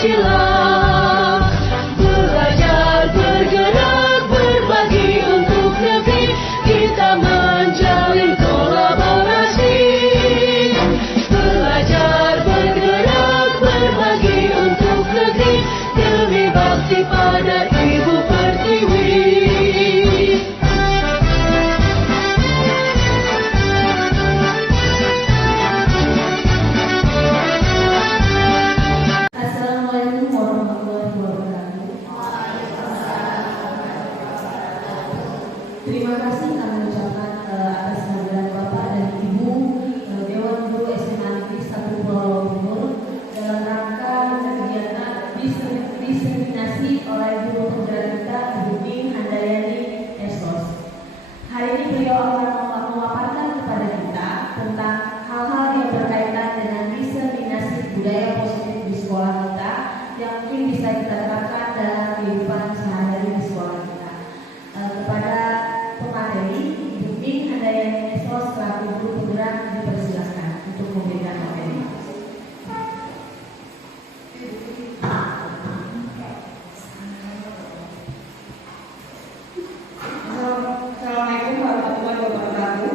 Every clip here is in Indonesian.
Pancasila. Belajar, bergerak, berbagi untuk negeri, kita menjalin kolaborasi. Belajar, bergerak, berbagi untuk negeri, demi bakti pada Ibu Pertiwi. Assalamualaikum warahmatullahi wabarakatuh. Terima kasih kami ucapkan atas kehadiran Bapak dan Ibu Dewan Guru SMA Negeri 1 Pulau Timur dalam rangka kegiatan diseminasi oleh guru penggerak kita Ibu Ning Handayani Esos. Hari ini beliau akan memaparkan kepada kita tentang hal-hal yang berkaitan dengan diseminasi budaya positif di sekolah kita yang mungkin bisa kita terapkan dalam kehidupan sehari-hari di sekolah kita. Kepada pemateri, Ibu Ning Handayani Esos selaku guru penggerak dipersilakan untuk memberikan materi. Assalamualaikum warahmatullahi wabarakatuh.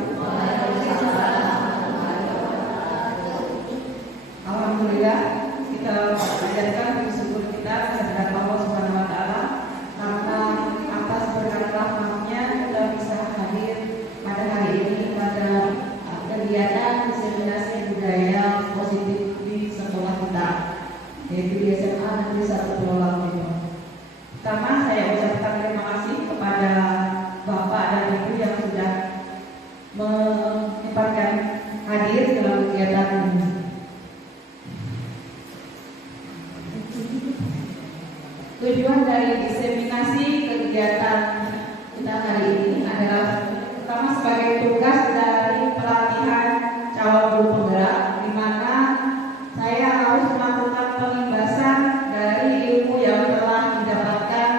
Alhamdulillah, kita panjatkan bersyukur kita kepada Allah Subhanahu wa taala karena atas berkat rahmat-Nya kita bisa hadir pada hari ini pada kegiatan diseminasi budaya positif di sekolah kita, yaitu di SMA Negeri 1 Pulau Timur. Pertama, saya ucapkan terima kasih kepada Bapak dan Ibu yang sudah menyempatkan hadir dalam kegiatan ini. Tujuan dari diseminasi kegiatan kita hari ini adalah pertama sebagai tugas dari pelatihan calon guru penggerak, di mana saya harus melakukan penimbasan dari ilmu yang telah didapatkan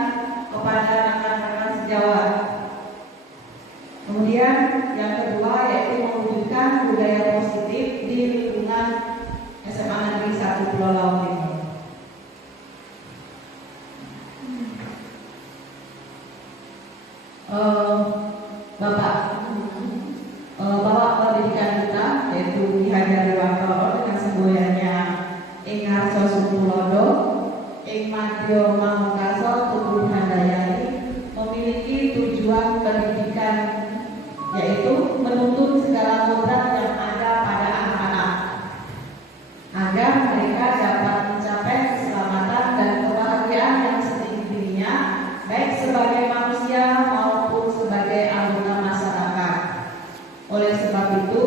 kepada rekan-rekan sejawat. Kemudian yang kedua yaitu mewujudkan budaya positif di lingkungan SMA Negeri 1 Pulau Timur. Bapak pendidikan kita yaitu Ki Hajar Dewantara dengan semboyannya Ing Harso Supulodo, Ing Madyo Mangunkaso Tugu Handayani memiliki tujuan pendidikan yaitu menuntun segala kodrat yang ada pada anak-anak agar mereka dapat mencapai keselamatan dan kebahagiaan yang setinggi-tingginya baik sebagai manusia maupun sebagai anggota masyarakat. Oleh sebab itu,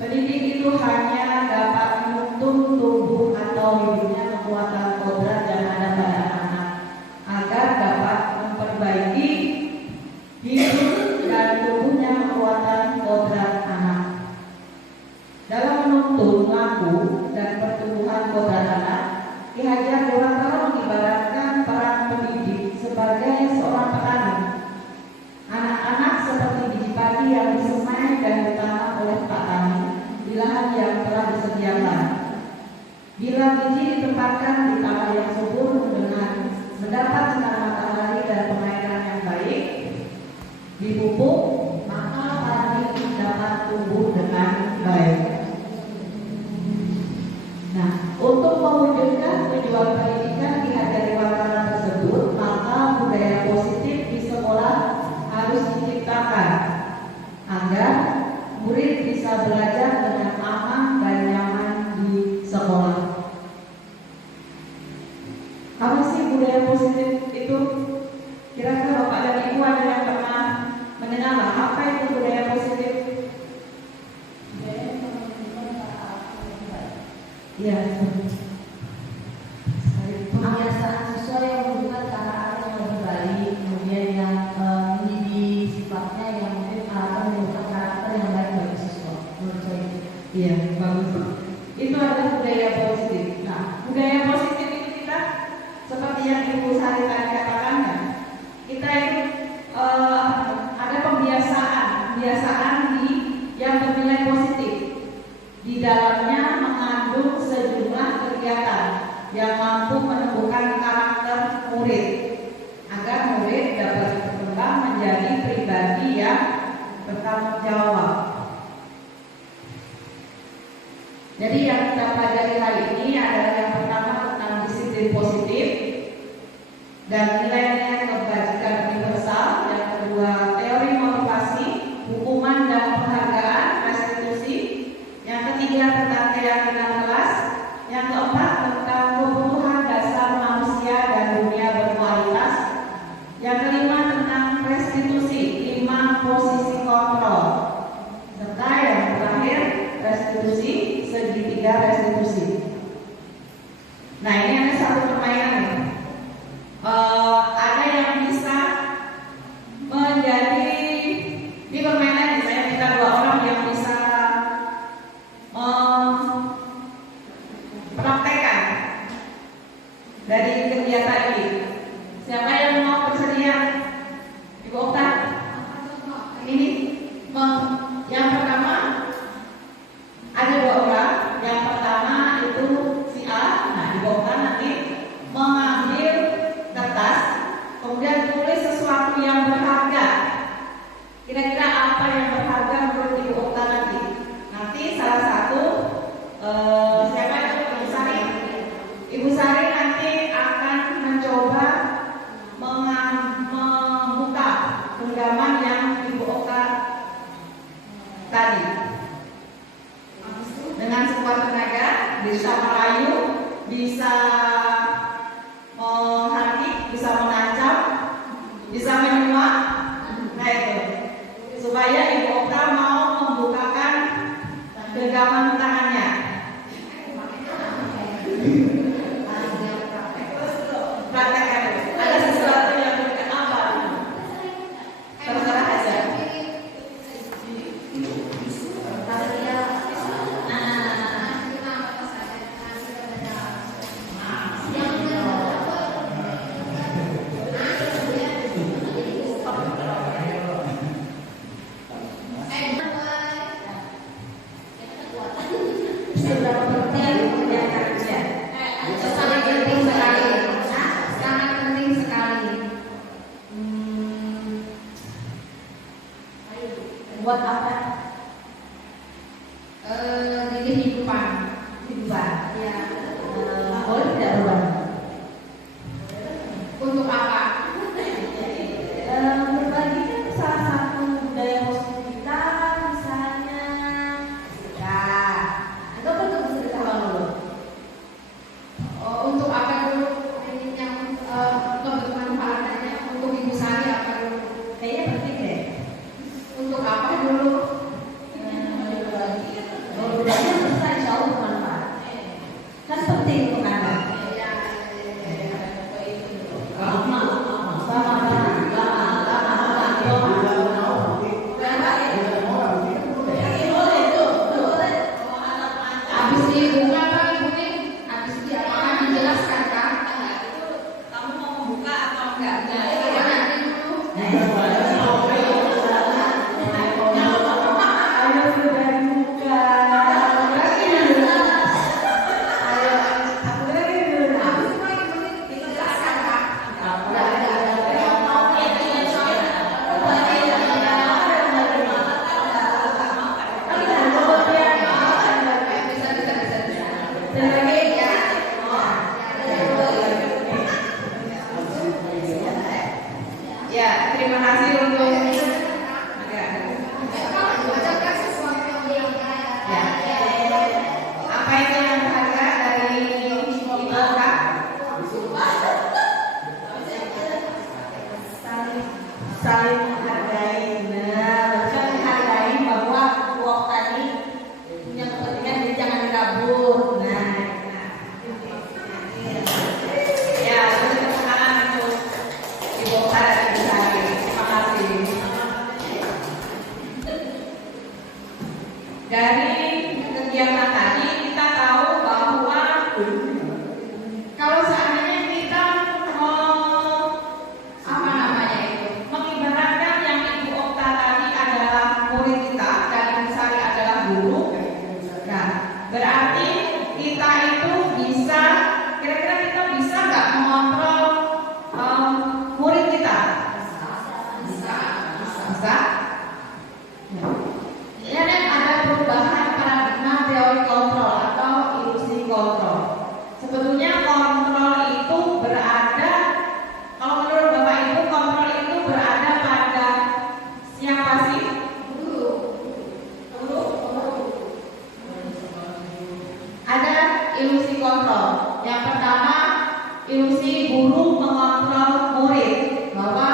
pendidik itu hanya dapat menuntun tubuh atau hidupnya kekuatan kodrat yang ada pada anak agar dapat memperbaiki hidup dan tubuhnya kekuatan kodrat anak. Dalam menuntun laku dan pertumbuhan kodrat anak, Ki Hajar Dewantara mengibaratkan peran pendidik sebagai seorang petani. Anak-anak seperti biji padi yang disemai dan ditanam oleh petani di lahan yang telah disediakan. Bila biji ditempatkan di tanah yang subur dengan mendapat sinar matahari dan pengairan yang baik, dipupuk, maka padi dapat tumbuh dengan baik. Nah, untuk mewujudkan tujuan pendidikan Ki Hajar Dewantara tersebut, maka budaya positif di sekolah harus diciptakan agar murid bisa belajar dengan aman dan nyaman di sekolah. Apa sih budaya positif itu? Kira-kira Bapak dan Ibu ada yang pernah mendengar apa itu budaya positif? Ya, Kebiasaan siswa yang menunjukkan ke arah yang lebih baik, kemudian yang menjadi sifatnya yang mungkin akan menunjukkan karakter yang baik bagi siswa. Menurut saya itu. iya, bagus. Itu adalah budaya positif. Nah, budaya positif itu kita seperti yang Ibu Sari tadi katakan kan, kita itu ada pembiasaan yang bernilai positif. Di dalamnya mengandung sejumlah kegiatan yang mampu menumbuhkan karakter murid agar murid dapat berkembang menjadi pribadi yang bertanggung jawab. Jadi yang kita pelajari hari ini adalah yang pertama tentang disiplin positif dan nilai-nilai kebajikan universal. Yang kedua teori motivasi, hukuman dan penghargaan, restitusi. Yang ketiga tentang keyakinan kelas. Yang keempat tentang kebutuhan dasar manusia dan dunia berkualitas. Yang kelima tentang restitusi, 5 posisi kontrol. Serta yang terakhir restitusi, segitiga restitusi. Nah, ini ada satu permainan nih. Ada yang bisa menjadi di permainan ini saya minta 2 orang yang bisa praktekkan dari kegiatan ini. Siapa yang mau bersedia? Ibu Okta. Ini yang pertama ada 2 orang. Yang pertama itu si A. Nah, Ibu Okta nanti mengambil kertas, kemudian tulis sesuatu yang berharga. Kira-kira apa yang berharga menurut Ibu Okta nanti? Nanti salah satu siapa itu? Ibu Sari. Ibu Sari nanti akan mencoba membuka genggaman yang Ibu Okta tadi. Dengan sekuat tenaga bisa merayu, bisa menghardik, bisa menancap, bisa menyuap. Nah itu supaya Ibu Okta mau membukakan genggaman tangannya. Praktekkan. Ada sesuatu yang berkaitan apa? Terserah aja. Seberapa penting menjaga kerja? Sangat penting sekali. Sangat penting sekali. Buat apa? Di kehidupan. Ya. Boleh tidak berubah? Untuk apa? Berbagi kan salah satu budaya positif kita, misalnya sedekah. Atau bentuk sedekah dulu. Untuk apa dulu? Yang kebermanfaatannya untuk Ibu Sari apa dulu? Kayaknya penting deh. Untuk apa dulu? Budaya bisa insya Allah bermanfaat. Kan penting untuk Anda. Habis dibuka Pak Ibu nih, habis akan dijelaskan kan? Itu kamu mau membuka atau enggak? Nanti dulu. Ayo sudah dibuka. Ayo, aku lagi dulu. Habis semua Ibu nih dijelaskan kan? Ya, terima kasih untuk apa itu yang berharga dari Ibu Okta? Saling menghargai. Nah, saling menghargai bahwa Ibu Okta ini punya kepentingan, jadi jangan kabur. Ya, beri tepuk tangan untuk Ibu Okta dan Ibu Sari. Terima kasih. Dari kegiatan tadi kita tahu bahwa kalau seandainya kita mengibaratkan yang Ibu Okta tadi adalah murid kita dan Ibu Sari adalah guru. Nah, berarti kita itu bisa Kira-kira kita bisa nggak mengontrol murid kita? Bisa. Ya, dan ada perubahan paradigma teori kontrol atau ilusi kontrol. Sebetulnya kontrol itu berada, kalau menurut Bapak Ibu, kontrol itu berada pada siapa sih? Guru. Ada ilusi kontrol. Yang pertama, ilusi guru mengontrol murid, bahwa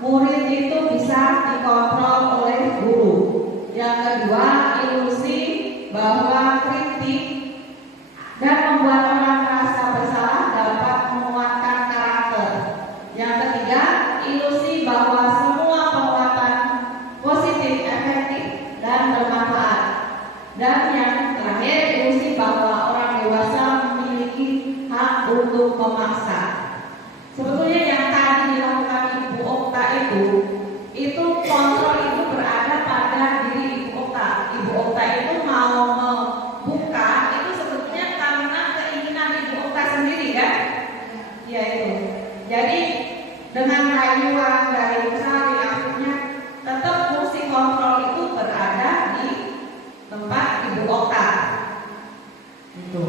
murid itu bisa dikontrol oleh guru. Yang kedua, ilusi bahwa kritik dan membuat orang merasa bersalah dapat menguatkan karakter. Yang ketiga, ilusi bahwa semua penguatan positif, efektif, dan bermanfaat. Dan yang terakhir, ilusi bahwa orang dewasa memiliki hak untuk memaksa. Sebetulnya yang tadi dilakukan Ibu Okta itu kontrol itu berada pada diri Ibu Okta. Ibu Okta itu mau membuka itu sebetulnya karena keinginan Ibu Okta sendiri, kan? Ya itu. Jadi dengan rayuan dari usaha dilakukannya, tetap fungsi kontrol itu berada di tempat Ibu Okta. Itu.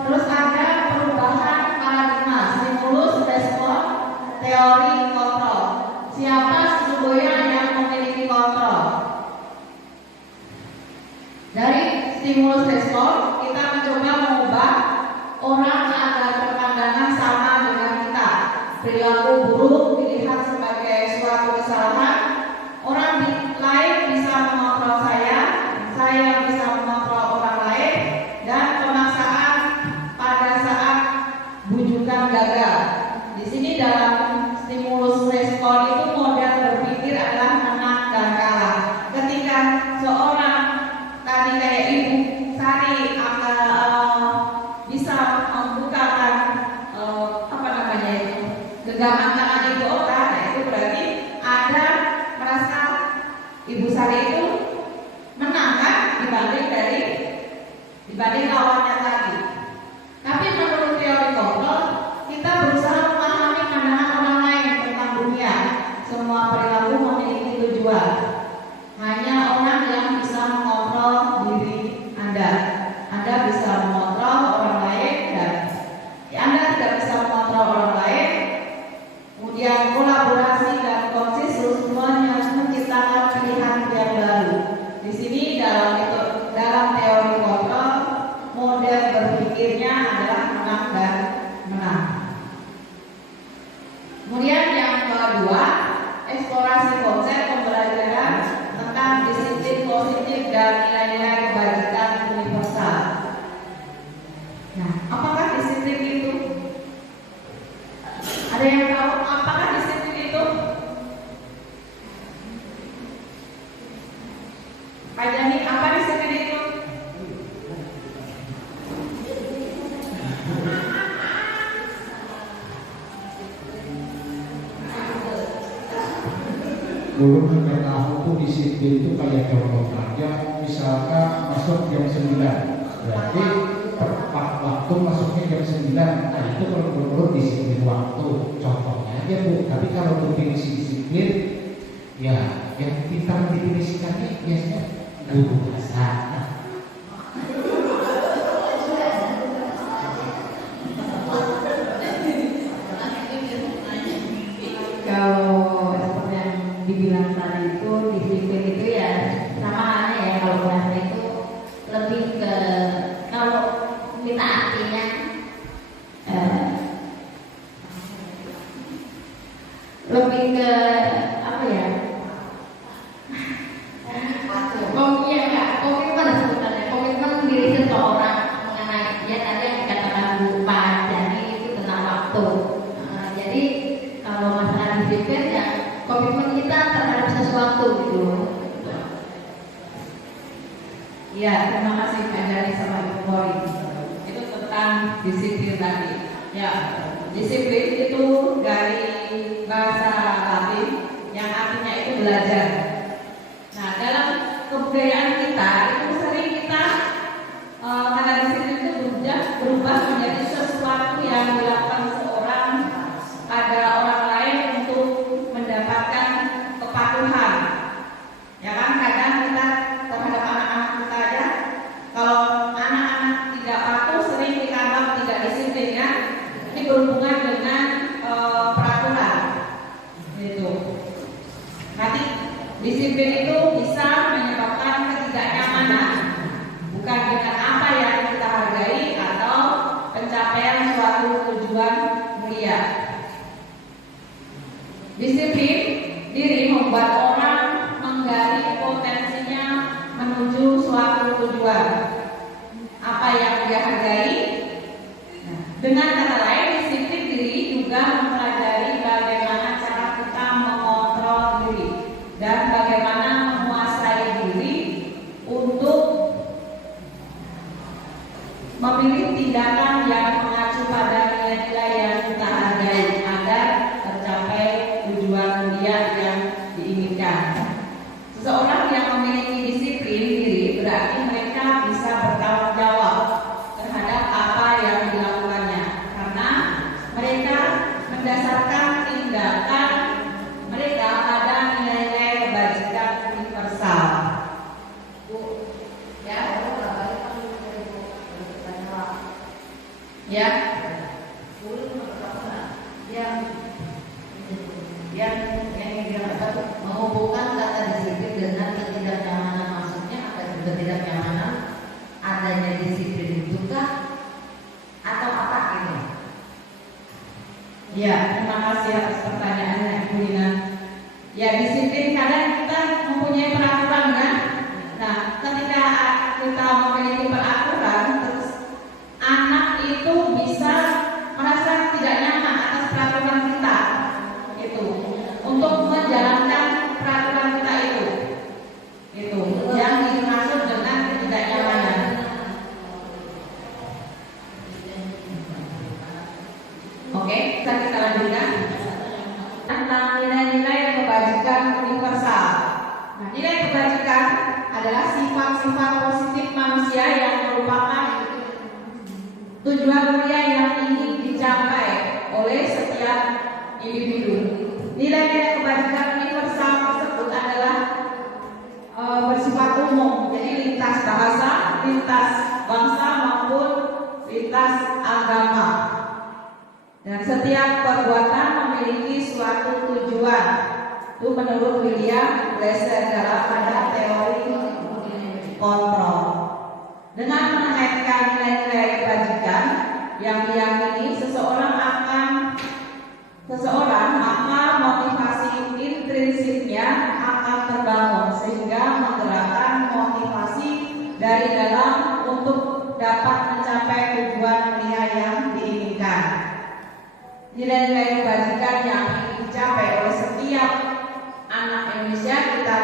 Terus ada perubahan paradigma, stimulus respon teori kontrol. Siapa sesungguhnya yang memiliki kontrol? Dari stimulus respon, kita mencoba mengubah orang agar berpandangan sama dengan kita. Perilaku buruk dilihat sebagai suatu kesalahan. Orang lain bisa mengontrol saya bisa mengontrol orang lain, dan pemaksaan pada saat bujukan gagal. Di sini dalam stimulus respon itu model berpikir adalah menang dan kalah. Ketika seorang tadi kayak Ibu Sari bisa membukakan genggaman tangan Ibu Okta, nah itu berarti ada merasa Ibu Sari itu menang, kan, dibanding lawannya tadi. Tapi menurut teori kontrol, kita berusaha memahami pandangan orang lain tentang dunia. Semua perilaku memiliki tujuan. Hanya orang yang bisa mengontrol diri Anda. Anda bisa mengontrol orang lain, dan Anda tidak bisa mengontrol orang lain. Kemudian kolaborasi dan konsensus menciptakan pilihan yang baru. Di sini dalam teori kontrol, model berpikirnya adalah menang dan menang. Kemudian yang kedua, eksplorasi konsep pembelajaran tentang disiplin positif dan nilai-nilai kebajikan universal. Nah, apakah disiplin itu? Ada yang tahu apakah disiplin itu? Pak Jani, apa disiplin itu? Dulu kita tahu tuh disiplin itu kayak contoh aja, misalkan masuk jam 9, berarti tepat waktu masuknya jam 9. Nah itu kalau menurut disiplin waktu, contohnya aja Bu. Tapi kalau definisi disiplin, ya yang kita definisikannya biasanya guru besar. Kalau seperti yang dibilang tadi itu, disiplin itu ya sama halnya ya, kalau bahasa itu lebih ke, kalau kita artinya lebih ke apa ya? Komitmen sebenarnya, komitmen diri seseorang mengenai ya tadi yang dikatakan Bu Pak Jani itu tentang waktu. Jadi kalau masalah disiplin ya komitmen kita terhadap sesuatu gitu. Ya, terima kasih Pak Jani sama Ibu Pori. Itu tentang disiplin tadi. Ya, disiplin itu dari bahasa Latin yang artinya itu belajar. Nah, dalam kebudayaan kita itu sering kita memilih tindakan yang mengacu pada nilai-nilai yang kita hargai agar tercapai tujuan mulia yang diinginkan. Seseorang yang memiliki disiplin diri berarti mereka bisa bertanggung jawab terhadap apa yang dilakukannya, karena mereka mendasarkan tindakan mereka pada nilai-nilai kebajikan universal. Ya, yang menghubungkan kata disiplin dengan ketidaknyamanan, maksudnya apa itu ketidaknyamanan? Adanya disiplin itukah atau apa ini? ya, terima kasih atas pertanyaannya, Ibu Lina. Ya, disiplin kadang kita mempunyai peraturan kan. Nah, ketika kita memiliki peraturan, terus anak itu bisa merasa tidak nyaman atas peraturan kita. Itu untuk menjalankan peraturan kita itu yang dimaksud dengan ketidaknyamanan. Oke, kita lanjutkan tentang nilai-nilai kebajikan universal. Nah, nilai kebajikan adalah sifat-sifat positif manusia yang merupakan tujuan mulia yang ingin dicapai oleh setiap individu. Nilai-nilai kebajikan universal tersebut adalah bersifat umum, jadi lintas bahasa, lintas bangsa maupun lintas agama. Dan setiap perbuatan memiliki suatu tujuan. Itu menurut William Glasser dalam ada teori kontrol. Dengan mengaitkan nilai-nilai kebajikan yang diyakini seseorang maka motivasi intrinsiknya akan terbangun sehingga menggerakkan motivasi dari dalam untuk dapat mencapai tujuan mulia yang diinginkan. Nilai-nilai kebajikan yang ingin dicapai oleh setiap anak Indonesia kita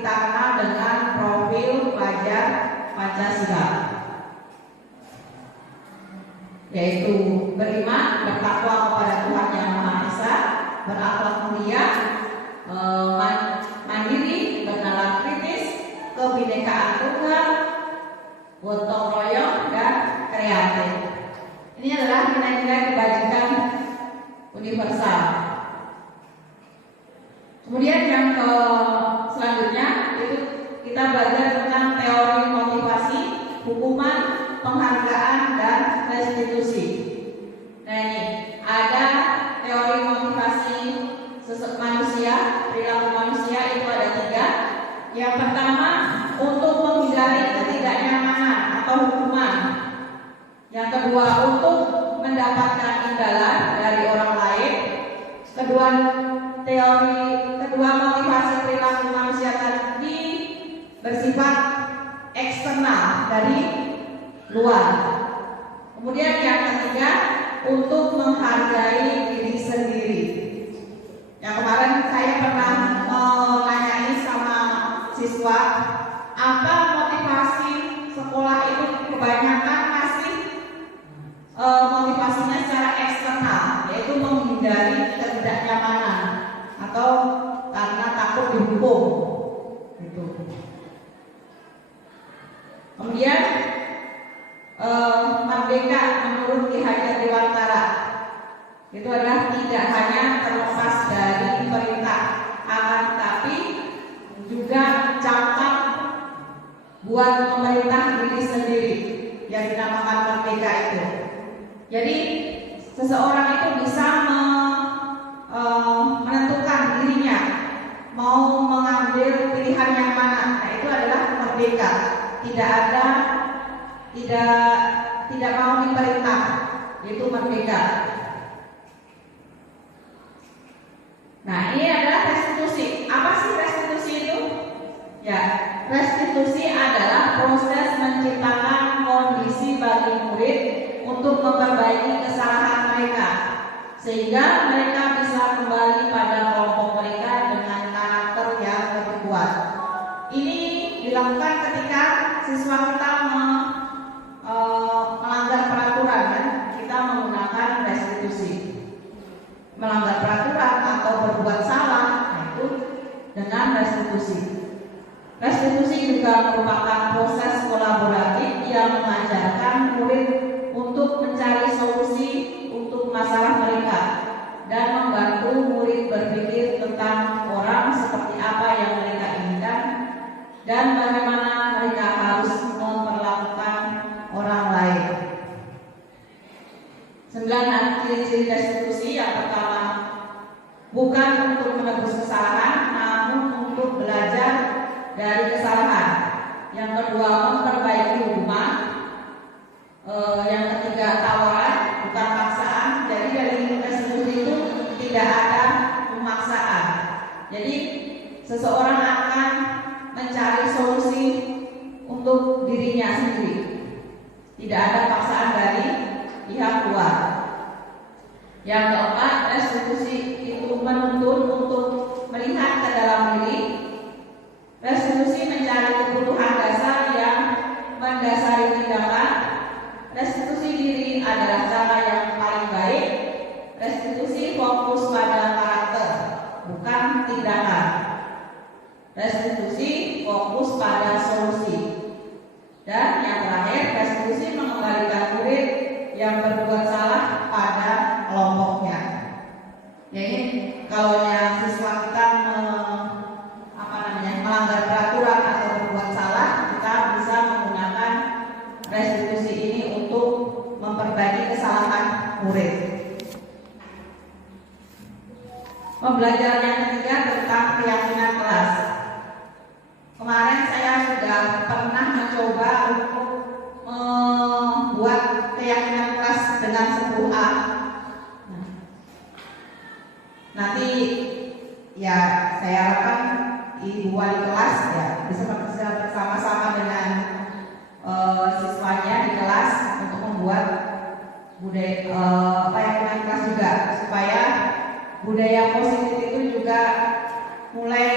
kenal dengan profil pelajar Pancasila, yaitu beriman, bertakwa kepada Tuhan Yang Maha Esa, berakhlak mulia, mandiri, bernalar kritis, kebinekaan tunggal, gotong royong, dan kreatif. Ini adalah nilai-nilai kebajikan universal. Kemudian yang selanjutnya itu kita belajar tentang teori motivasi, hukuman, penghargaan, dan restitusi. Nah, ini ada teori motivasi manusia, perilaku manusia itu ada 3. Yang pertama, untuk menghindari ketidaknyamanan atau hukuman. Yang kedua, untuk mendapatkan imbalan dari orang lain. Kedua motivasi perilaku manusia tadi bersifat eksternal dari luar. Kemudian yang ketiga, untuk menghargai diri sendiri. Yang kemarin saya pernah menanyai sama siswa, apa motivasi sekolah itu kebanyakan masih motivasinya secara eksternal, yaitu menghindari ketidaknyamanan atau karena takut dihukum. Gitu. Kemudian merdeka menurut Ki Hajar Dewantara itu adalah tidak hanya terlepas dari perintah, akan tetapi juga campak buat pemerintah diri sendiri yang dinamakan merdeka itu. Jadi seseorang itu bisa menentukan dirinya mau mengambil pilihan yang mana. Nah, itu adalah merdeka. Tidak mau diperintah, yaitu merdeka. Nah, ini adalah restitusi. Apa sih restitusi itu? Ya, restitusi adalah proses menciptakan kondisi bagi murid untuk memperbaiki kesalahan mereka, sehingga mereka bisa kembali pada kelompok mereka dengan karakter yang lebih kuat. Ini dilakukan ketika siswa kita berbuat salah, yaitu dengan restitusi. Restitusi juga merupakan proses kolaboratif yang mengajarkan murid untuk mencari solusi untuk masalah mereka dan membantu murid berpikir tentang orang seperti apa yang mereka inginkan dan bagaimana mereka harus memperlakukan orang lain. 9 ciri-ciri restitusi. Yang pertama, bukan untuk menebus kesalahan, namun untuk belajar dari kesalahan. Yang kedua, memperbaiki hubungan. Yang ketiga, tawaran, bukan paksaan. Jadi dari restitusi itu tidak ada pemaksaan. Jadi seseorang akan mencari solusi untuk dirinya sendiri. Tidak ada paksaan dari pihak luar. Yang keempat, restitusi itu menuntun untuk melihat ke dalam diri. Restitusi mencari kebutuhan dasar yang mendasari tindakan. Restitusi diri adalah cara yang paling baik. Restitusi fokus pada karakter, bukan tindakan. Restitusi fokus pada solusi. Dan yang terakhir, restitusi mengembalikan murid yang berbuat salah pada kelompoknya. Jadi kalau siswa kita melanggar peraturan atau berbuat salah, kita bisa menggunakan restitusi ini untuk memperbaiki kesalahan murid. Pembelajaran yang ketiga tentang keyakinan kelas. Kemarin saya sudah pernah mencoba untuk membuat keyakinan kelas dengan 10A. Nanti ya saya harapkan ibu wali kelas ya bisa bersama-sama dengan siswanya di kelas untuk membuat budaya keyakinan kelas juga, supaya budaya positif itu juga mulai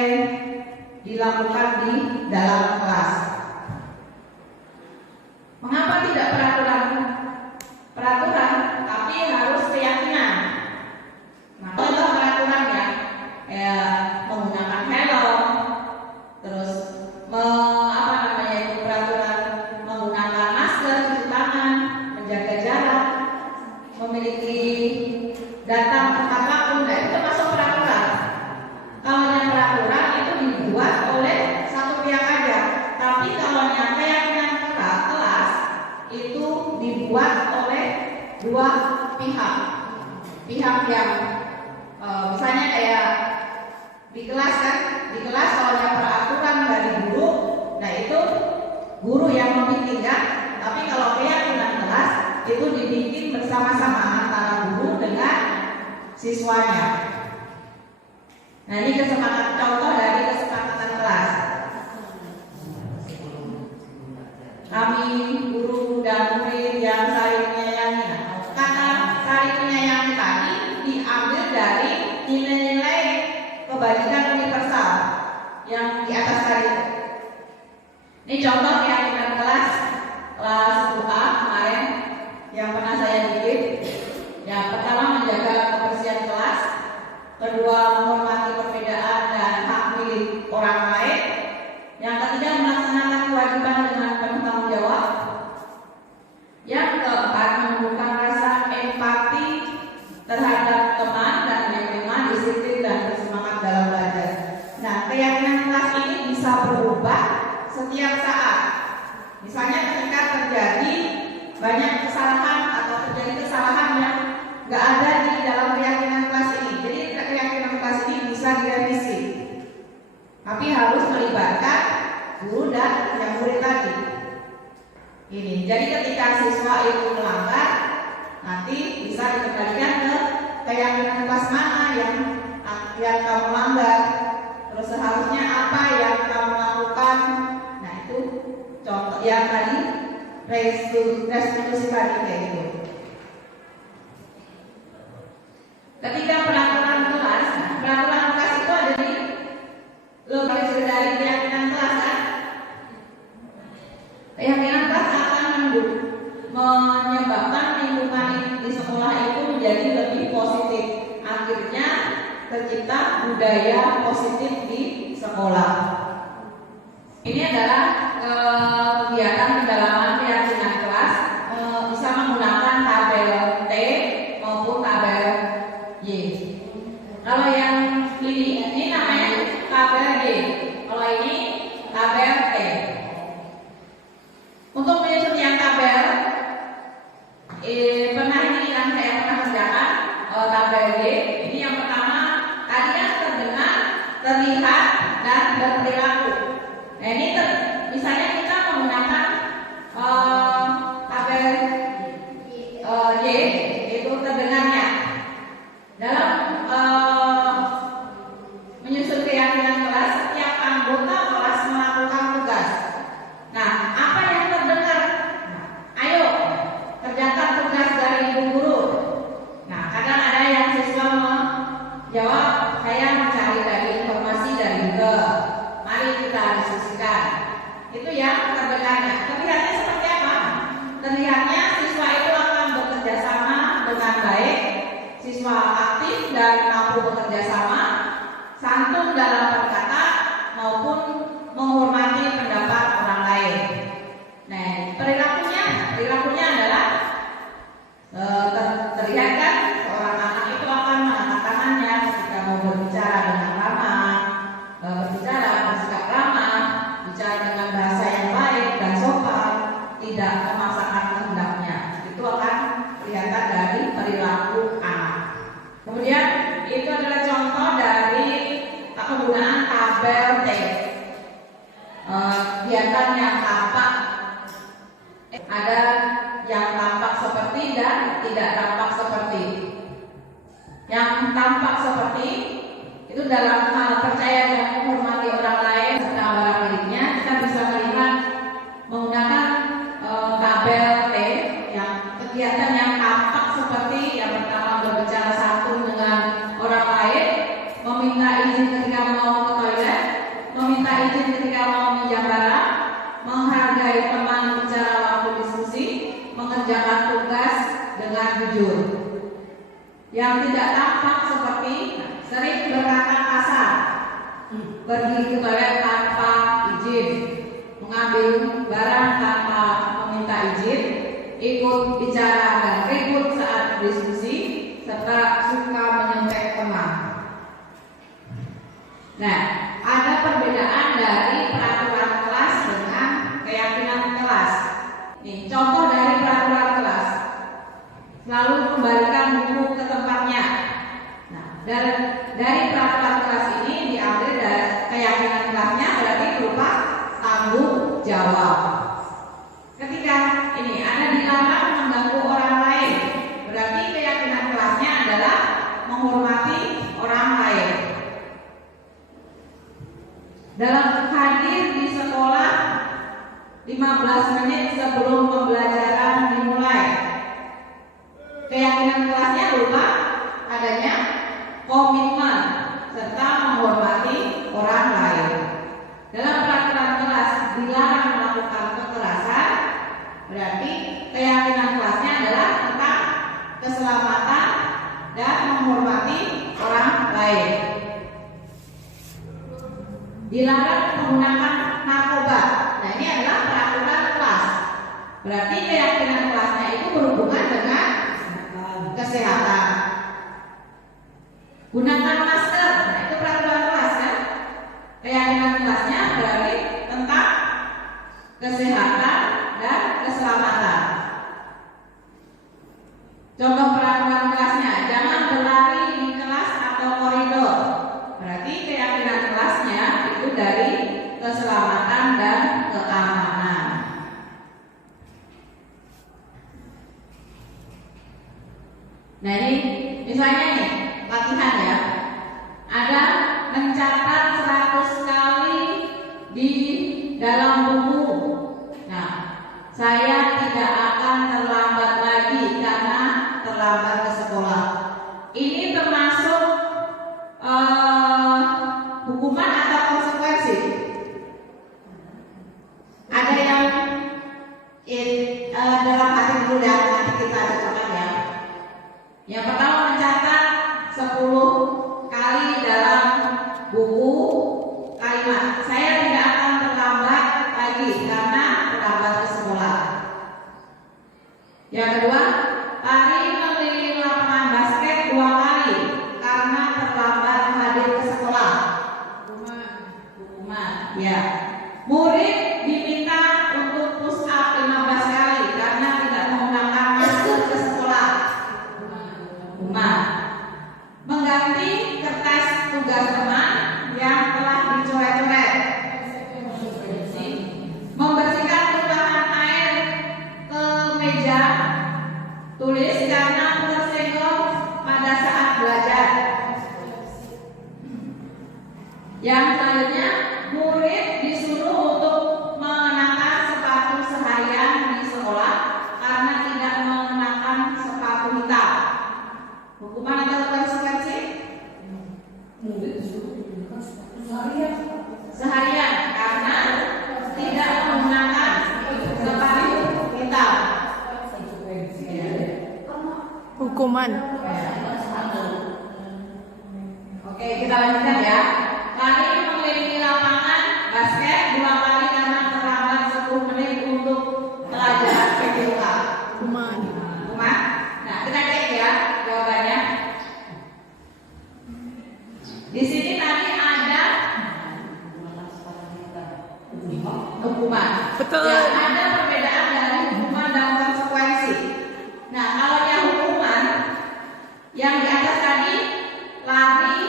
dilakukan di dalam kelas. Mengapa tidak peraturan, tapi harus keyakinan? Nah, contoh peraturan ya menggunakan helm, terus peraturan menggunakan masker, cuci tangan, menjaga jarak, memiliki datang tepat waktu, nah itu termasuk peraturan. Kalau yang peraturan itu dibuat oleh satu pihak aja, tapi kalau yang keyakinan kelas itu dibuat oleh dua pihak yang misalnya kayak di kelas kalau yang peraturan dari guru, nah itu guru yang membikin kan, tapi kalau keyakinan kelas itu dibikin bersama-sama antara guru dengan siswanya. Nah ini contoh dari kesepakatan kelas. Kami guru dan murid yang saling menyayangi. Kata saling menyayangi tadi diambil dari nilai-nilai kebajikan universal yang di atas tadi. Ini contoh keyakinan kelas 10A kemarin yang pernah saya bikin. Yang pertama, menjaga kebersihan kelas. Kedua, menghormati perbedaan dan hak milik orang lain. Yang ketiga, melaksanakan kewajiban dengan penuh tanggung jawab. Yang keempat, menumbuhkan rasa empati terhadap teman dan menerima disiplin dan bersemangat dalam belajar. Nah, keyakinan kelas ini bisa berubah setiap saat. Misalnya ketika terjadi banyak kesalahan atau terjadi kesalahan yang nggak ada di dalam keyakinan kelas ini. Jadi keyakinan kelas ini bisa direvisi, tapi harus melibatkan guru dan yang murid tadi. Ini. Jadi ketika siswa itu melanggar, nanti bisa dikembalikan ke keyakinan kelas mana yang kamu langgar. Terus seharusnya apa yang kamu lakukan. Nah itu contoh yang tadi restitusi tadi kayak gitu. Ketika peraturan kelas itu ada di lebih dari keyakinan kelas kan. Keyakinan kelas akan menyebabkan lingkungan di sekolah itu menjadi lebih positif. Akhirnya tercipta budaya positif di sekolah. Ini adalah kegiatan pendalaman keyakinan kelas, bisa menggunakan tabel T maupun tabel Y. Kalau yang ini namanya tabel D, kalau ini tabel T. Untuk menyusun yang tabel, pernah ini yang saya pernah kerjakan tabel D. Ini yang pertama tadi yang terdengar, terlihat, dan berperilaku. Nah ini misalnya kita menggunakan tabel Y, itu terdengarnya. Dalam menyusun keyakinan kelas, setiap anggota kelas melakukan tugas. Nah, apa yang terdengar? Nah, ayo kerjakan tugas dari ibu guru. Nah, kadang ada yang siswa menjawab, saya mencari dari informasi dari Google. Mari kita diskusikan. Itu yang terdengarnya. Terlihatnya seperti apa? Terlihatnya siswa itu akan bekerja sama dengan baik, siswa aktif dan mampu bekerja sama, santun dalam berkata maupun menghormati pendapat orang lain. Nah, perilakunya adalah terlihat kan seorang anak itu akan mengangkat tangannya ketika mau berbicara dengan ramah, berbicara bersikap ramah, bicara dengan bahasa yang baik dan sopan, tidak memaksakan kehendaknya. Itu akan kelihatan dari perilaku anak. Kemudian itu adalah contoh dari penggunaan tabel T. Kegiatan yang tampak, ada yang tampak seperti dan tidak tampak seperti. Yang tampak seperti itu dalam hal percaya dan menghormati orang lain serta orang miliknya, kita bisa melihat menggunakan tabel T. Yang kegiatan yang tampak seperti yang pertama berbicara santun dengan orang lain, meminta izin ketika mau ke toilet, meminta izin ketika mau menjam barang, menghargai teman bicara waktu diskusi, mengerjakan tugas dengan jujur. Yang tidak tampak seperti sering berkata kasar, pergi ke toilet tanpa izin, mengambil barang tanpa meminta izin, ikut bicara dan ribut saat diskusi, serta suka menyontek teman. Nah, ada perbedaan dari peraturan kelas dengan keyakinan kelas. Nih, contoh dari peraturan kelas. Selalu kembalikan buku ke tempatnya. Nah, dari peraturan kelas ini diambil dari keyakinan kelasnya, berarti berupa tanggung jawab. Ketika ini ada dilarang mengganggu orang lain, berarti keyakinan kelasnya adalah menghormati orang lain. Dalam hadir di sekolah 15 menit sebelum pembelajaran dimulai. Keyakinan kelasnya berupa adanya komitmen serta menghormati orang lain. Dalam peraturan kelas dilarang melakukan kekerasan, berarti keyakinan kelasnya adalah tentang keselamatan dan menghormati orang lain. Dilarang menggunakan narkoba. Nah, ini adalah peraturan kelas. Berarti keyakinan kelasnya itu berhubungan dengan kesehatan. Gunakan masker. Nah, itu peraturan kelas kan? Keyakinan kelasnya berarti tentang kesehatan dan keselamatan. Contoh peraturan kelasnya, jangan berlari di kelas atau koridor. Berarti keyakinan kelasnya itu dari keselamatan dan keamanan. Nah, ini misalnya nih latihan ya. Ada mencatat 100 kali di dalam buku. Nah, saya tidak akan terlambat lagi karena terlambat ke sekolah. Ini termasuk hukuman atau konsekuensi? Ada yang dalam hati dulu ya, nanti kita cocokkan ya. Yang pertama mencatat 10 kali Yang kedua, lari mengelilingi lapangan basket 2 kali karena terlambat hadir ke sekolah. Hukuman. Ya. Murid diminta untuk push up 15 kali karena tidak menggunakan masker ke sekolah. Hukuman. Mengganti kertas tugas teman yang telah dicoret-coret. Membersihkan tumpahan air ke meja tulis karena tersenggol pada saat belajar. Yang selanjutnya, murid disuruh untuk mengenakan sepatu seharian di sekolah karena tidak mengenakan sepatu hitam. Hukuman atau konsekuensi? Seharian karena tidak menggunakan sepatu hitam. Hukuman. Oke, kita lanjutkan ya. Lari mengelilingi lapangan basket 2 kali karena terlambat 10 menit untuk pelajaran PJK. Hukuman. Hukuman. Nah, kita cek ya jawabannya. Di sini tadi ada hukuman. Betul. Ya, ada perbedaan dari hukuman dan konsekuensi. Nah, kalau yang hukuman yang di atas tadi lari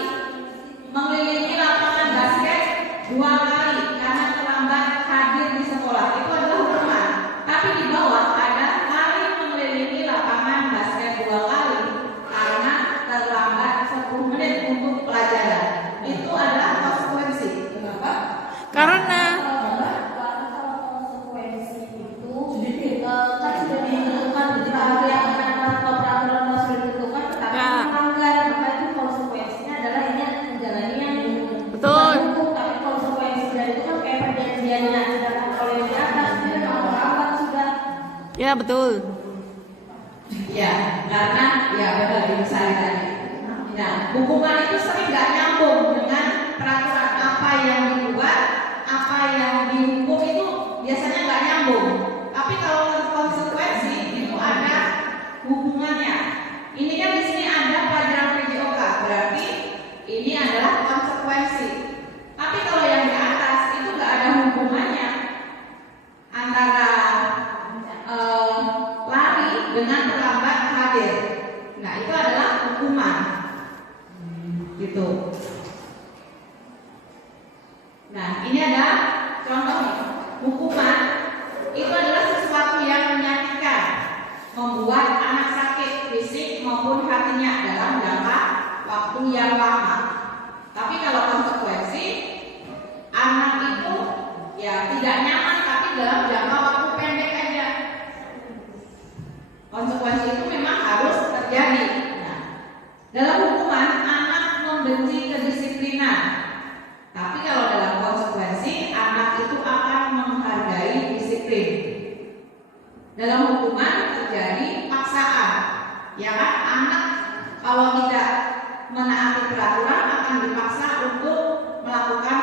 mengelilingi lapangan basket 2 kali karena terlambat hadir di sekolah, itu adalah hukuman. Tapi di bawah ada lari mengelilingi lapangan basket 2 kali karena terlambat 10 menit untuk pelajaran, itu adalah konsekuensi. Kenapa? Karena kalau konsekuensi itu kan sudah ditentukan ketika ada yang peraturan sudah ditentukan, tetapi Ya. melanggar, maka itu konsekuensinya adalah ini menjalani yang Betul. hukum. Tapi konsekuensi dari itu kan kayak perjanjiannya, sedangkan kalau yang di atas dia sudah merawat sudah. ya betul. Ya, karena ya benar Ibu Sari tadi. Nah, hukuman itu sering nggak nyambung dengan peraturan apa yang dibuat, apa yang dihukum itu biasanya nggak nyambung. Tapi kalau konsekuensi itu ada hubungannya. Ini kan di sini ada pelajaran PJOK, berarti ini adalah konsekuensi. Tapi kalau yang di atas itu nggak ada hubungannya antara lari dengan terlambat hadir. Nah, itu adalah hukuman. Gitu. Nah, ini ada contoh nih. Hukuman itu adalah sesuatu yang menyakitkan, membuat anak sakit fisik maupun hatinya dalam jangka waktu yang lama. Tapi kalau konsekuensi, anak itu ya tidak nyaman tapi dalam jangka waktu pendek aja. Konsekuensi itu memang harus terjadi. Nah, dalam hukuman anak membenci kedisiplinan. Tapi kalau dalam konsekuensi anak itu akan menghargai disiplin. Dalam hukuman terjadi paksaan. Ya kan, anak kalau tidak menaati peraturan akan dipaksa untuk melakukan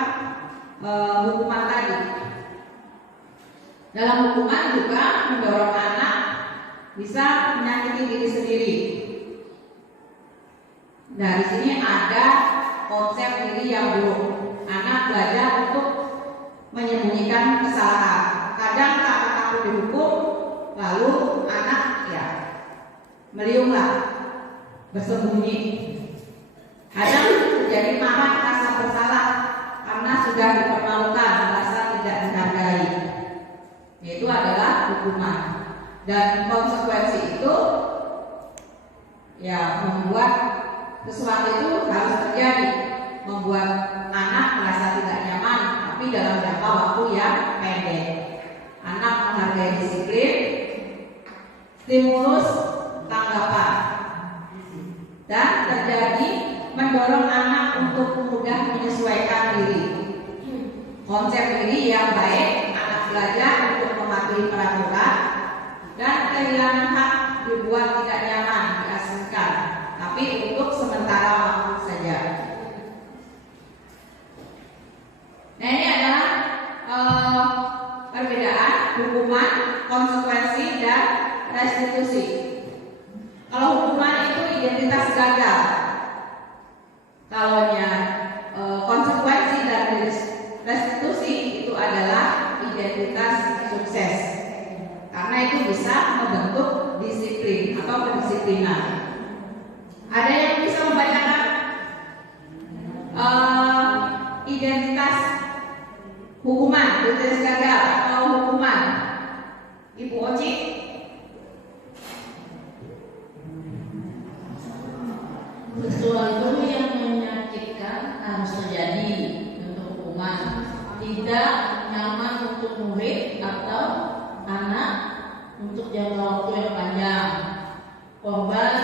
hukuman tadi. Dalam hukuman juga mendorong anak bisa menyakiti diri sendiri. Nah, di sini ada konsep diri yang buruk. Anak belajar untuk menyembunyikan kesalahan. Kadang takut dihukum, lalu anak ya meliumlah, bersembunyi. Kadang terjadi marah, rasa bersalah karena sudah dipermalukan, merasa tidak dihargai. Itu adalah hukuman. Dan konsekuensi itu ya membuat sesuatu itu harus terjadi, membuat anak merasa tidak nyaman, tapi dalam jangka waktu yang pendek. Anak menghargai disiplin, stimulus tanggapan, dan terjadi mendorong anak untuk mudah menyesuaikan diri. Konsep diri yang baik, anak belajar untuk mematuhi peraturan, dan kehilangan hak dibuat tidak nyaman, diasingkan, tapi untuk sementara waktu saja. Nah, ini adalah perbedaan hukuman, konsekuensi, dan restitusi. Kalau hukuman itu identitas gagal. Kalau konsekuensi dari restitusi itu adalah identitas sukses. Karena itu bisa membentuk disiplin atau kedisiplinan. Ada yang bisa membacakan identitas hukuman, identitas gagal atau hukuman? Ibu Oci? Sesuatu yang menyakitkan harus terjadi untuk hukuman. Tidak nyaman untuk murid atau anak untuk jangka waktu yang panjang. Korban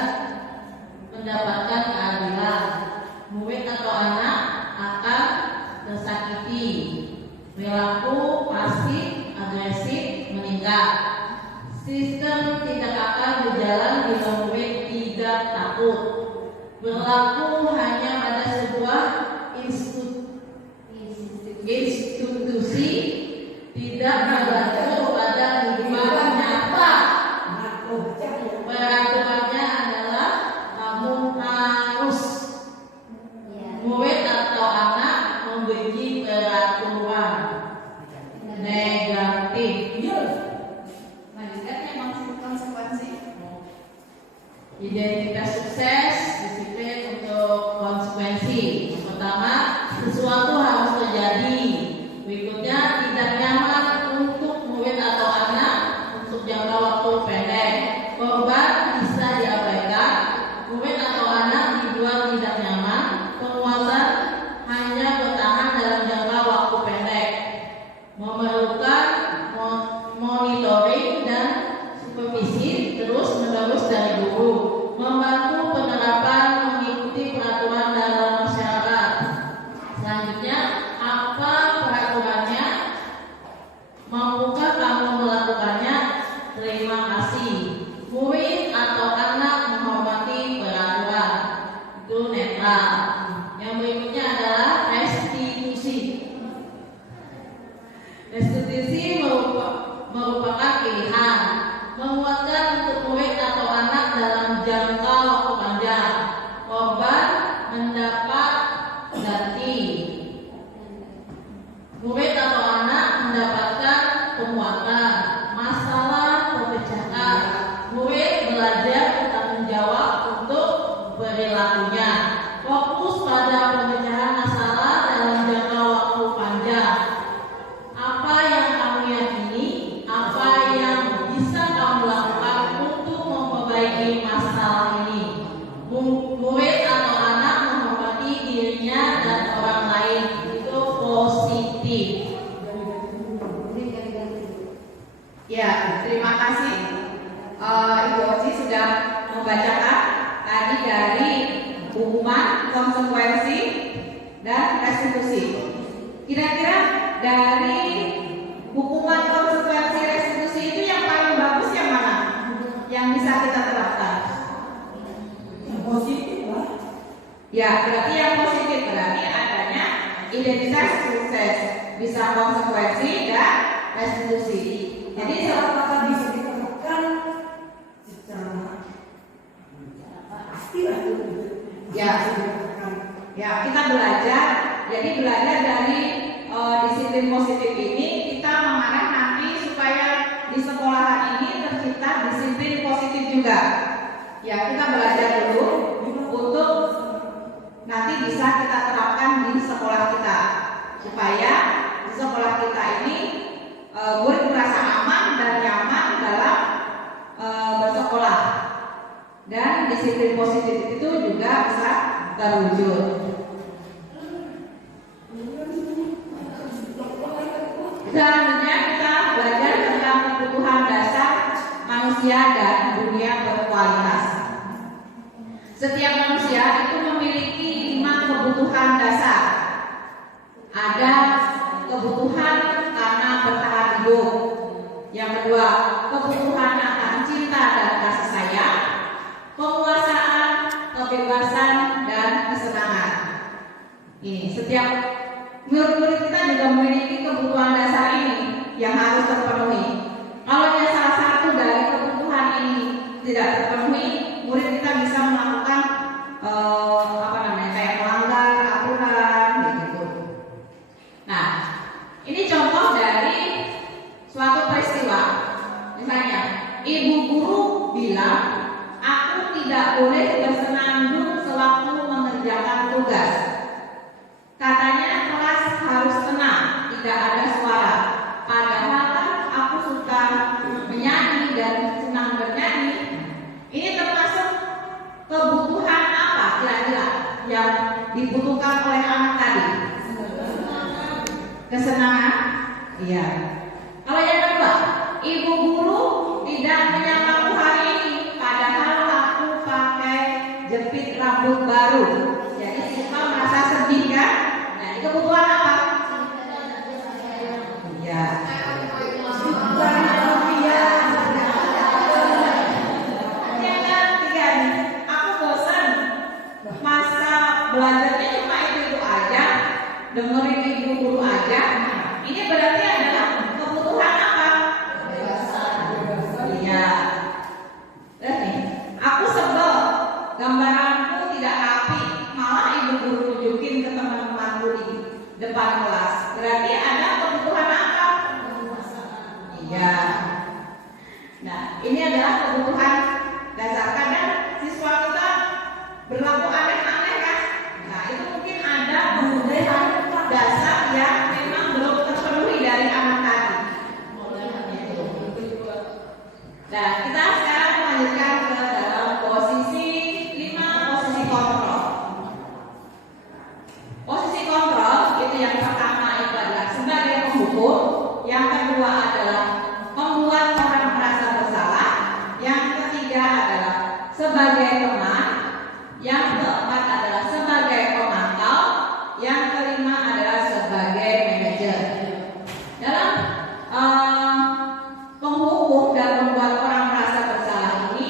mendapatkan keadilan. Murid atau anak akan tersakiti. Perilaku pasif agresif meningkat. Sistem tidak akan berjalan bila murid tidak takut. Berlaku hanya pada sebuah institusi, tidak berlaku pada kehidupan nyata. Peraturannya adalah kamu harus. Murid atau anak membenci peraturan negatif. Lanjutkan emang konsekuensi. Identitas sukses, disiplin untuk konsekuensi. Yang pertama, sesuatu harus terjadi. Berikutnya, tidak nyaman untuk murid atau anak untuk jangka waktu pendek. Korban bisa diabaikan. Murid atau anak dibuat tidak nyaman. Penguasa hanya bertahan dalam jangka waktu pendek. Memerlukan monitoring dan supervisi terus-menerus dari guru. Membantu penerapan mengikuti peraturan dalam masyarakat. Selanjutnya, apa peraturannya? Mampukah kamu melakukannya? Terima kasih. Murid atau anak menghormati peraturan. Itu netral. Yang berikutnya adalah restitusi. Restitusi merupakan pilihan. Menguatkan untuk murid atau anak dalam jangka waktu panjang. Korban mendapat ganti. Murid atau anak mendapatkan penguatan. Masalah terpecahkan. Murid belajar bertanggung jawab untuk perilakunya. Fokus pada pemecahan masalah dalam jangka waktu panjang. Apa yang kamu yakini? Apa yang bisa kamu lakukan untuk memperbaiki masalah ini? Murid atau anak menghormati dirinya dan orang lain. Itu positif. Ya, terima kasih. Ibu Oci sudah membacakan tadi dari hukuman, konsekuensi, dan restitusi. Kira-kira dari hukuman, konsekuensi, restitusi itu yang paling bagus yang mana? Yang bisa kita terapkan? Yang positif lah. Ya, berarti yang positif berarti adanya identitas sukses, bisa konsekuensi dan restitusi. Jadi Apakah bisa diterapkan secara pasti lah itu? Ya. Bisa diterapkan. Ya, kita belajar. Jadi belajar dari disiplin positif ini, kita mengarah nanti supaya di sekolahan ini tercipta disiplin positif juga. Ya, kita belajar dulu untuk nanti bisa kita terapkan di sekolah kita, supaya di sekolah kita ini murid merasa aman dan nyaman dalam bersekolah, dan disiplin positif itu juga bisa terwujud. Selanjutnya kita belajar tentang kebutuhan dasar manusia dan dunia berkualitas. Setiap manusia itu memiliki 5 kebutuhan dasar. Ada kebutuhan karena bertahan hidup. Yang kedua, kebutuhan akan cinta dan kasih sayang, penguasaan, kebebasan, dan kesenangan. Ini setiap murid-murid kita juga memiliki kebutuhan dasar ini yang harus terpenuhi. Kalau salah satu dari kebutuhan ini Ibu guru bilang, aku tidak boleh bersenandung sewaktu mengerjakan tugas. Katanya kelas harus tenang, tidak ada suara. Padahal kan aku suka menyanyi dan senang bernyanyi. Ini termasuk kebutuhan apa kira-kira yang dibutuhkan oleh anak tadi? Kesenangan? Iya. Kalau yang kedua, ibu guru tidak menyapaku hari ini, padahal aku pakai jepit rambut baru. Jadi siswa merasa sedih kan? Nah, ini kebutuhan apa? Iya. Yang ketiga nih, aku bosan. Masa belajarnya cuma itu aja, dengerin ibu guru aja. Ini berarti adalah kebutuhan apa? Iya. Aku sebel, gambaranku tidak rapi, malah ibu guru tunjukin ke teman-temanku di depan kelas. Berarti ada kebutuhan apa? Iya. Nah, ini adalah kebutuhan dasar. Kadang siswa kita berlaku aneh-aneh kan? Nah, itu mungkin ada kebutuhan dasar yang memang belum terpenuhi dari anak tadi. Nah, kita sekarang melanjutkan ke dalam posisi 5, posisi kontrol. Posisi kontrol itu yang pertama itu adalah sebagai penghukum, yang kedua adalah membuat orang merasa bersalah, yang ketiga adalah sebagai teman, yang keempat adalah sebagai pemantau, yang kelima adalah sebagai manajer. Dalam penghukum dan membuat orang merasa bersalah ini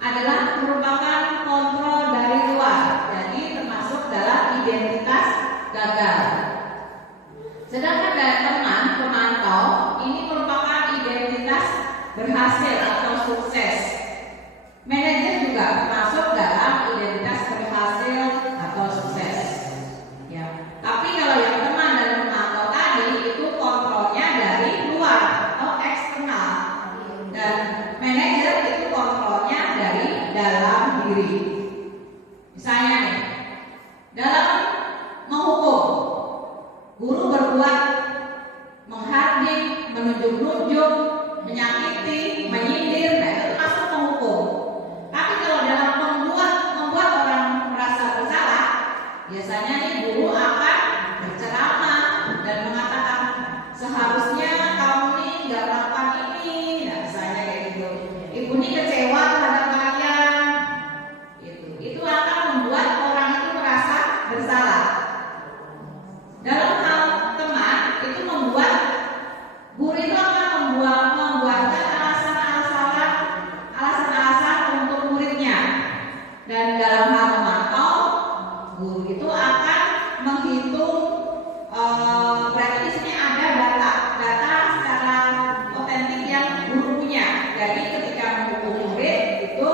adalah merupakan kontrol dari luar, jadi termasuk dalam identitas gagal. Sedangkan dari teman pemantau ini merupakan identitas berhasil atau sukses. Manajer juga termasuk dalam identitas berhasil atau sukses. Ya. Tapi kalau yang teman dan pemantau tadi itu kontrolnya dari luar atau eksternal, dan manajer itu kontrolnya dari dalam diri. Misalnya nih, dalam menghukum, guru berbuat menghardik, menunjuk-nunjuk, menyakiti, menyindir, nah itu termasuk menghukum. Tapi kalau dalam membuat orang merasa bersalah, biasanya nih guru akan berceramah dan mengatakan seharusnya kamu nih nggak melakukan ini, nah misalnya kayak gitu. Ibu nih kecewa terhadap kalian, itu akan membuat orang itu merasa bersalah. Dalam hal teman itu membuat guru itu akan membuatkan alasan untuk muridnya. Dan dalam hal memantau, guru itu akan menghitung, berarti di sini ada data secara otentik yang guru punya. Jadi ketika menghukum murid itu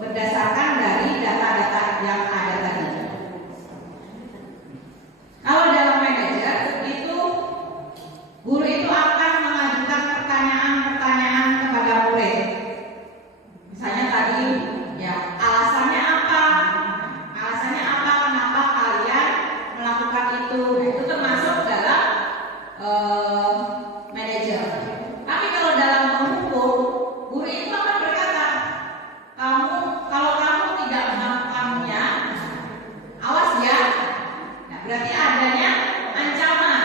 berdasarkan dari data-data yang ada tadi. Kalau dalam manajer itu guru itu akan mengajukan pertanyaan-pertanyaan kepada murid. Misalnya tadi, ya alasannya apa? Alasannya apa? Kenapa kalian melakukan itu? Nah, itu termasuk dalam manajer. Tapi kalau dalam penghukum, guru itu akan berkata, kalau kamu tidak melakukannya, awas ya. Nah, berarti adanya ancaman.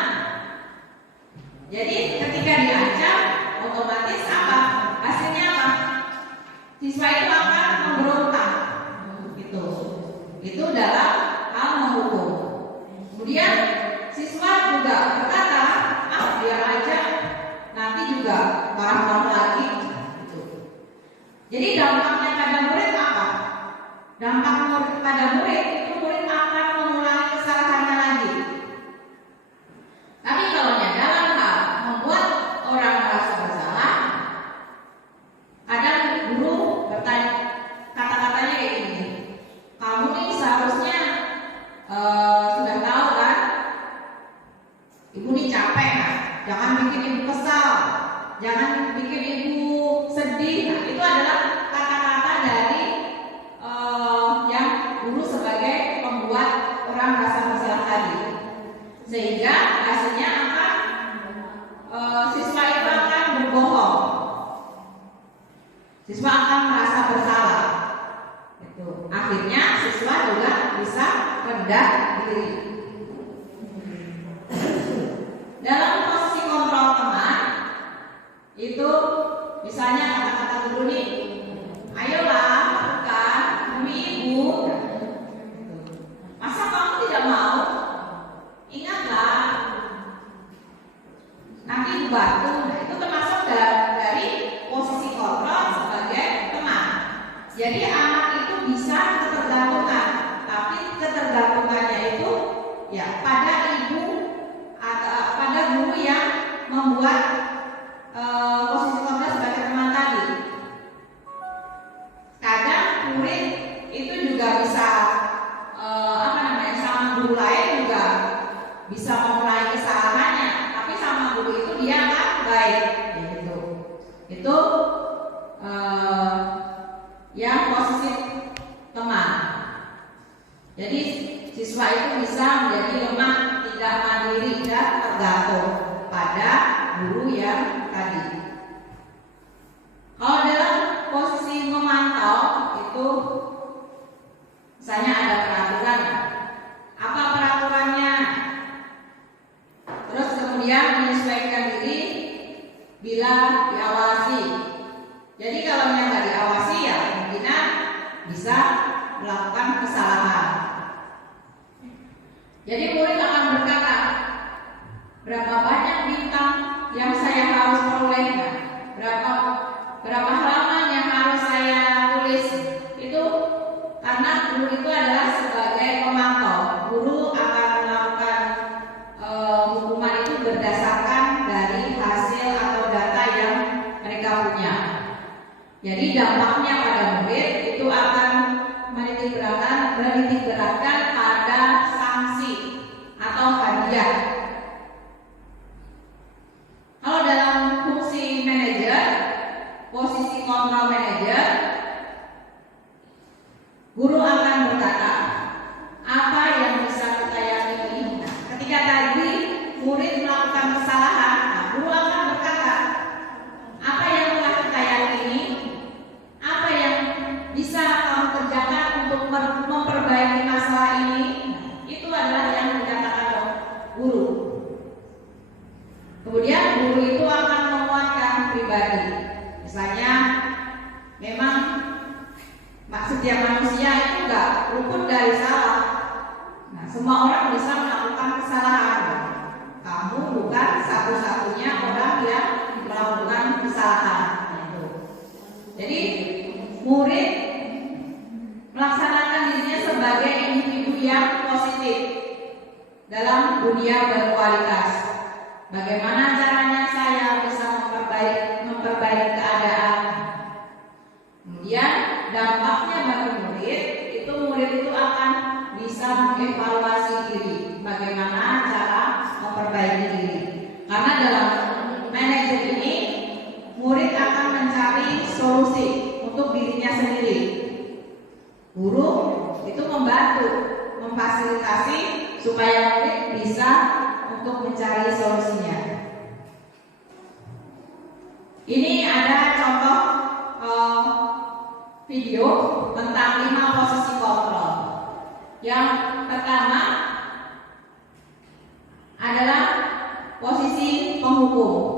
Jadi ketika diancam, otomatis apa? Hasilnya apa? Siswa itu akan memberontak. Itu dalam hal menghukum. Kemudian siswa juga berkata, biar aja, nanti juga marah-marah lagi. Jadi dampaknya pada murid apa? Dampak pada murid itu murid akan mengulangi kesalahannya lagi. Tapi kalau dalam hal membuat orang merasa bersalah, kadang guru bertanya, kata-katanya kayak gini, kamu nih seharusnya sudah tahu kan, ibu nih capek kan, jangan bikin ibu kesal, jangan bikin ibu sedih. Nah, adalah kata-kata dari yang guru sebagai pembuat orang merasa bersalah tadi. Sehingga hasilnya apa? Siswa itu akan berbohong. Siswa akan merasa bersalah. Itu. Akhirnya siswa juga bisa rendah diri. Dalam posisi kontrol teman itu misalnya kata-kata guru nih, ayolah lakukan demi ibu. Masa kamu tidak mau? Ingatlah, nanti ibu bantu. Nah, itu termasuk dari posisi kontrol sebagai teman. Jadi anak itu bisa ketergantungan, tapi ketergantungannya itu ya pada ibu atau pada guru yang membuat posisi kontrol sebagai teman tadi. Kadang murid itu juga bisa sama guru lain juga bisa memulai kesalahannya, tapi sama guru itu dia akan baik. Gitu. Itu yang posisi teman. Jadi siswa itu bisa menjadi lemah, tidak mandiri dan tergantung pada guru yang tadi. Kalau dalam posisi memantau itu misalnya ada peraturan, apa peraturannya? Terus kemudian menyesuaikan diri bila diawasi. Jadi kalau yang nggak diawasi ya kemungkinan bisa melakukan kesalahan. Jadi murid akan berkata, berapa banyak bintang yang saya harus peroleh, berapa halaman yang harus saya tulis. Itu karena guru itu adalah sebagai pemantau. Guru akan melakukan hukuman itu berdasarkan dari hasil atau data yang mereka punya. Jadi dampaknya pada murid itu akan menitik beratkan pada sanksi atau hadiah. Kalau dalam fungsi manajer, posisi kontrol manajer, guru akan berkata, apa yang bisa kita yakini? Nah, ketika tadi murid melakukan kesalahan, guru akan berkata, apa yang telah kita yakini? Apa yang bisa kamu kerjakan untuk memperbaiki masalah ini? Itu adalah yang dikatakan guru. Kemudian guru itu akan menguatkan pribadi. Misalnya, memang setiap manusia itu enggak luput dari salah. Nah, semua orang bisa melakukan kesalahan. Kamu bukan satu-satunya orang yang melakukan kesalahan. Jadi murid melaksanakan dirinya sebagai individu yang positif dalam dunia berkualitas. Bagaimana caranya saya bisa memperbaiki keadaan? Kemudian dampaknya bagi murid itu akan bisa mengevaluasi diri, bagaimana cara memperbaiki diri. Karena dalam manajer ini murid akan mencari solusi untuk dirinya sendiri. Guru itu membantu, memfasilitasi supaya murid bisa untuk mencari solusinya. Ini ada contoh video tentang 5 posisi kontrol. Yang pertama adalah posisi penghukum.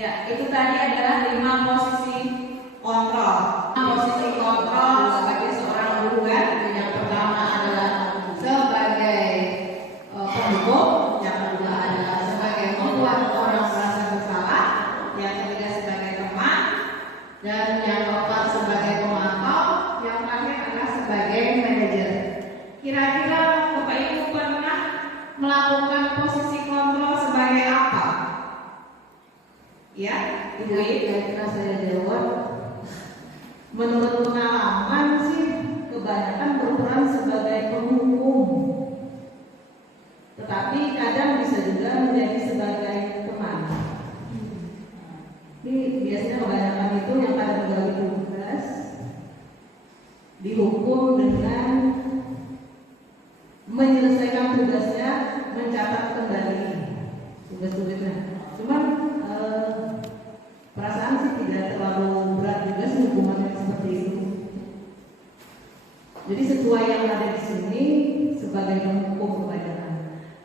Ya, itu tadi adalah 5 posisi kontrol. Posisi kontrol sebagai seorang guru kan. Yang pertama adalah sebagai penghukum, yang kedua adalah sebagai membuat orang merasa bersalah, yang ketiga sebagai teman, dan yang keempat sebagai pemantau, yang terakhir adalah sebagai manajer. Kira-kira Bapak Ibu pernah melakukan posisi kontrol sebagai apa? Ya, Ibu kira-kira saya jawab. Menurut pengalaman sih, kebanyakan berperan sebagai penghukum. Tetapi kadang bisa juga menjadi sebagai teman. Ini biasanya kebanyakan itu yang pada pegawai tugas dihukum dengan menyelesaikan tugasnya, mencatat kembali tugas-tugasnya. Cuman perasaan sih tidak terlalu berat juga sih hukumannya seperti itu. Jadi sesuai yang ada di sini sebagai penghukum kebanyakan.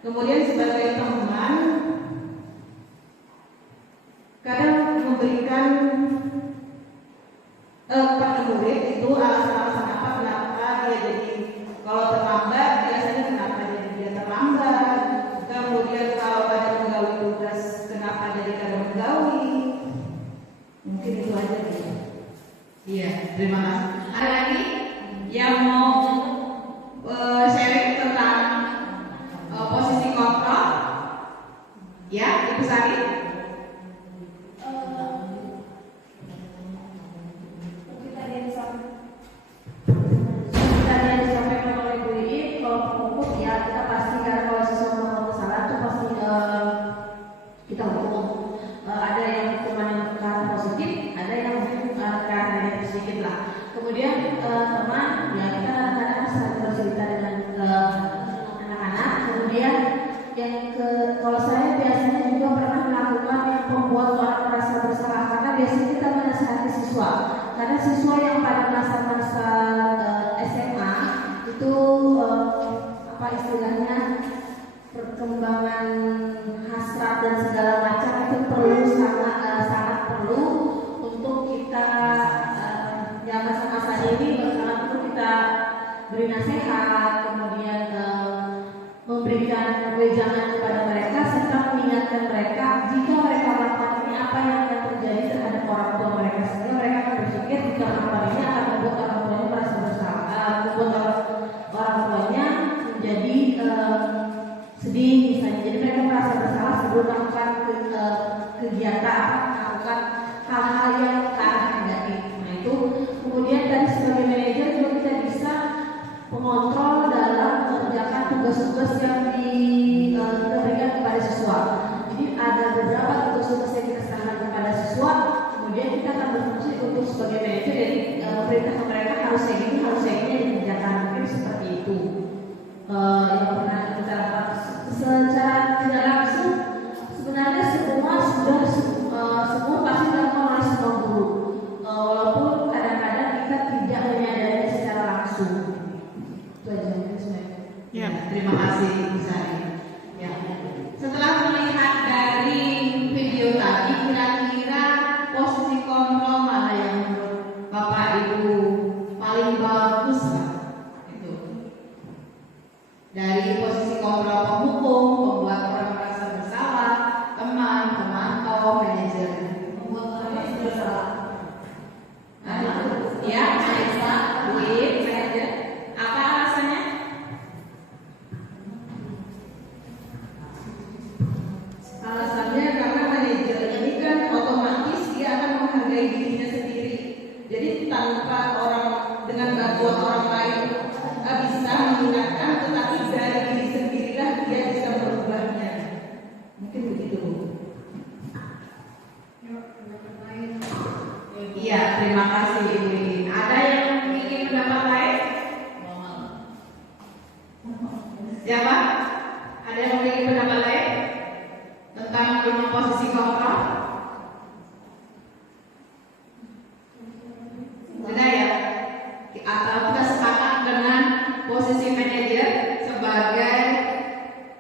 Kemudian sebagai teman, kadang memberikan pada murid itu alasan-alasan apa kenapa dia jadi kalau terlambat, biasanya kenapa jadi dia terlambat. Kemudian kalau pada pegawai tugas kenapa jadi kada pegawai. Mungkin itu aja ya. Iya, terima kasih. Ada lagi yang mau sharing tentang posisi kontrol? Ya, Ibu Sari. Kita hukum. Ada yang hukuman yang ke arah positif, ada yang mungkin ke arah negatif sedikit lah. Kemudian teman, ya kita kadang-kadang sering bercerita dengan anak-anak. Kemudian yang kalau saya biasanya juga pernah melakukan yang membuat orang merasa bersalah, karena biasanya kita menasihati siswa. Karena siswa yang pada masa-masa SMA itu apa istilahnya, perkembangan hasrat dan segala macam itu perlu sangat perlu untuk kita ya masa-masa ini sangat perlu kita beri nasihat, kemudian memberikan wejangan kepada mereka serta mengingatkan mereka jika mereka melakukan ini apa yang akan terjadi terhadap orang tua mereka, sehingga mereka akan berpikir jika melakukan ini akan membuat orang tuanya merasa bersalah, membuat orang tuanya menjadi sedih misalnya. Jadi mereka merasa bersalah sebelum melakukan kegiatan, melakukan hal-hal yang ke arah negatif. Nah itu kemudian dari sebagai manajer juga kita bisa mengontrol dalam mengerjakan tugas-tugas yang kita berikan kepada siswa. Jadi ada beberapa tugas-tugas yang kita serahkan kepada siswa, kemudian kita akan berfungsi untuk sebagai manajer, jadi perintah ke mereka harus kayak gini, harus kayak gini dikerjakan. Mungkin seperti itu yang pernah kita lakukan. Secara tidak langsung sebenarnya semua pasti dilakukan oleh semua guru, walaupun kadang-kadang kita tidak menyadari secara langsung. Itu aja sebenarnya. Ya, terima kasih Ibu Sari. Ya. Setelah melihat dari video tadi, kira-kira posisi kontrol mana yang menurut Bapak Ibu paling bagus lah? Itu dari posisi kontrol penghukum, pembuat orang merasa bersalah, teman, pemantau, manajer. Membuat orang merasa bersalah. Ya, Aisyah, Wid, manajer. Apa alasannya? Alasannya karena manajer ini kan otomatis dia akan menghargai dirinya sendiri. Jadi tanpa dengan bantuan orang lain bisa mengingatkan, tetapi dari diri sendirilah dia bisa merubahnya. Mungkin begitu. Iya, terima kasih Ibu Lili. Ada yang ingin pendapat lain? Siapa? Ada yang memiliki pendapat lain tentang posisi kontrol? Sudah ya? Atau kita sepakat dengan posisi manajer sebagai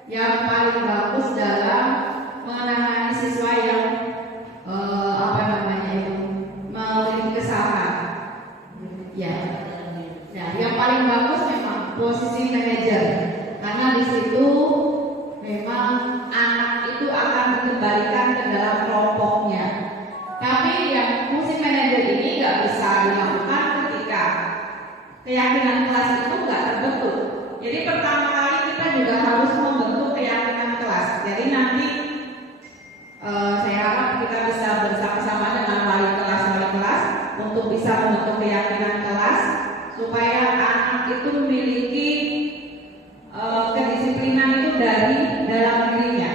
yang paling bagus dalam menangani siswa yang Ya, yang paling bagus memang posisi manajer, karena di situ memang anak itu akan dikembalikan ke dalam kelompoknya. Tapi yang fungsi manajer ini nggak bisa dilakukan ketika keyakinan kelas itu nggak terbentuk. Jadi pertama kali kita juga harus membentuk keyakinan kelas. Jadi nanti saya harap kita bisa bersama-sama dengan wali kelas untuk bisa membentuk keyakinan kelas supaya anak itu memiliki kedisiplinan itu dari dalam dirinya.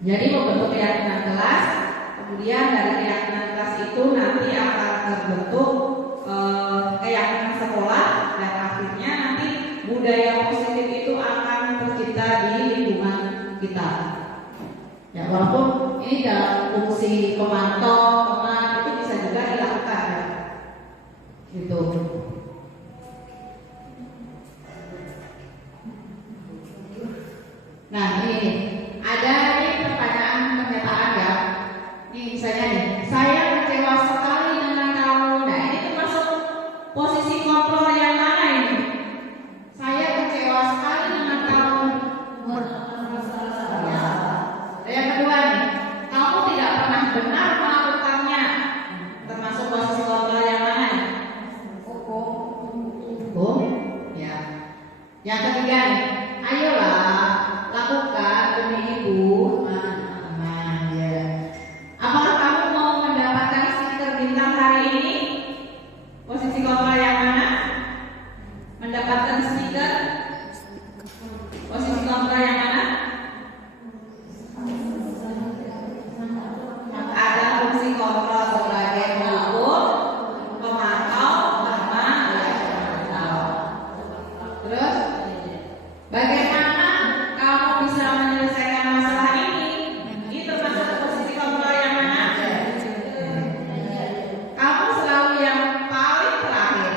Jadi membentuk keyakinan kelas, kemudian dari keyakinan kelas itu nanti akan terbentuk keyakinan sekolah, dan akhirnya nanti budaya positif itu akan tercipta di lingkungan kita. Ya, walaupun ini dalam fungsi pemantau, itu bisa juga dilakukan ya. Gitu. Nah, ini ada pertanyaan pernyataan ya. Ini misalnya nih, saya kecewa sekali dengan kamu. Nah, ini termasuk posisi kontrol yang mana ini? Saya kecewa sekali dengan kamu. Ya. Yang kedua nih, kamu tidak pernah benar melakukannya. Termasuk posisi kontrol yang mana nih? Hukum. Ya. Yang ketiga nih, ayolah lakukan demi ibu. Nah, ya. Apakah kamu mau mendapatkan stiker bintang hari ini? Posisi kontrol yang mana? Mendapatkan stiker? Posisi kontrol yang mana? Ada fungsi kontrol sebagai pengukur, pemantau, sama ya pemantau. Terus, bagaimana kamu bisa menyelesaikan masalah ini? Ini termasuk posisi kontrol yang mana? Kamu selalu yang paling terakhir.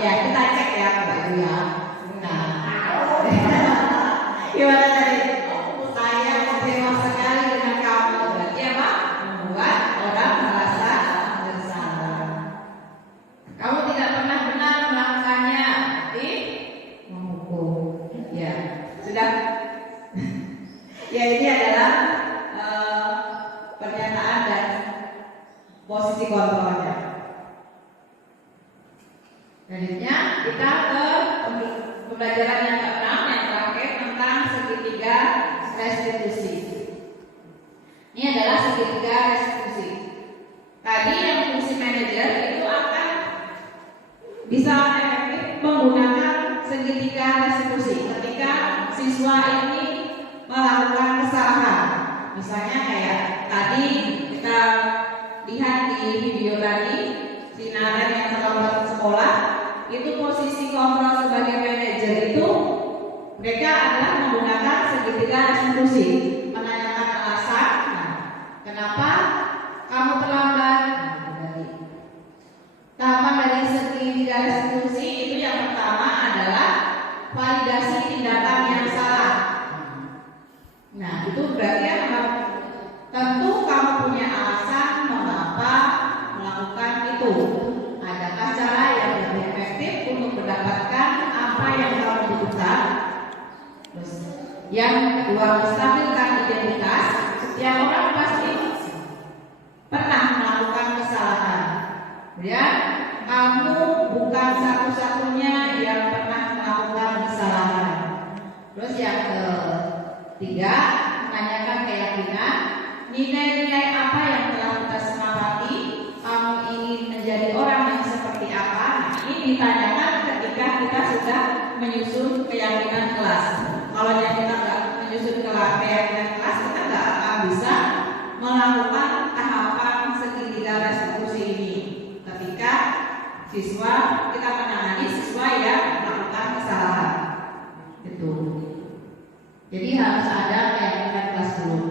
Ya, kita cek ya Mbak Ibu ya. Nah, gimana tadi? Saya kecewa sekali dengan kamu. Berarti apa? Membuat orang merasa bersalah. Kamu tidak pernah benar melakukannya, berarti menghukum. Ya, sudah. Ya, ini adalah pernyataan dan posisi kontrolnya. Selanjutnya kita ke pembelajaran yang ke-6 yang terakhir tentang segitiga restitusi. Ini adalah segitiga restitusi. Tadi yang fungsi manajer itu akan bisa efektif menggunakan segitiga restitusi ketika siswa ini melakukan kesalahan. Misalnya kayak tadi kita lihat di video tadi, Sinaren yang terlambat sekolah, itu posisi kontrol sebagai manajer itu mereka adalah menggunakan segitiga restitusi, menanyakan alasan. Nah, kenapa kamu terlambat? Tahapan dari segitiga restitusi itu yang pertama adalah validasi tindakan yang salah. Nah, itu berarti apa? Tentu kamu punya alasan mengapa melakukan itu. Adakah cara yang lebih efektif untuk mendapatkan apa yang kamu butuhkan? Terus, yang kedua, menstabilkan identitas. Setiap orang pasti pernah melakukan kesalahan. Kemudian, kamu bukan satu-satunya yang pernah melakukan kesalahan. Terus yang ketiga, menanyakan keyakinan. Nilai-nilai apa yang telah kita sepakati? Kamu ingin menjadi orang yang seperti apa? Nah, ini ditanyakan ketika kita sudah menyusun keyakinan kelas. Kalau kita nggak menyusun keyakinan kelas, kita nggak akan bisa melakukan tahapan segitiga restitusi ini. Ketika siswa kita menangani siswa yang melakukan kesalahan, itu. Jadi harus ada keyakinan kelas dulu.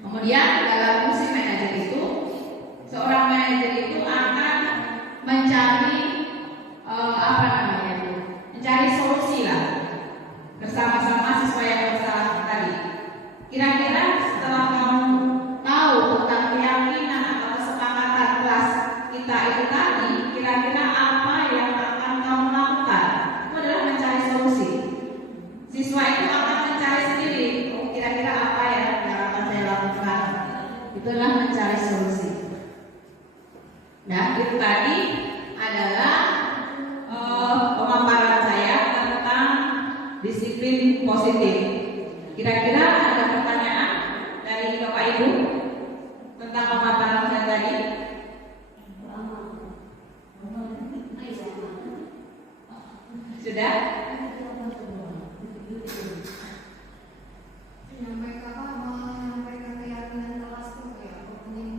Kemudian dalam fungsi manajer itu, seorang manajer itu akan mencari mencari solusi lah bersama-sama siswa yang bersalah tadi. Kira-kira setelah kamu tahu tentang telah mencari solusi. Nah, itu tadi adalah pemaparan saya tentang disiplin positif. Kira-kira ada pertanyaan dari Bapak Ibu tentang pemaparan saya tadi? Sudah? menyampaikan keyakinan kelas itu kayak opening.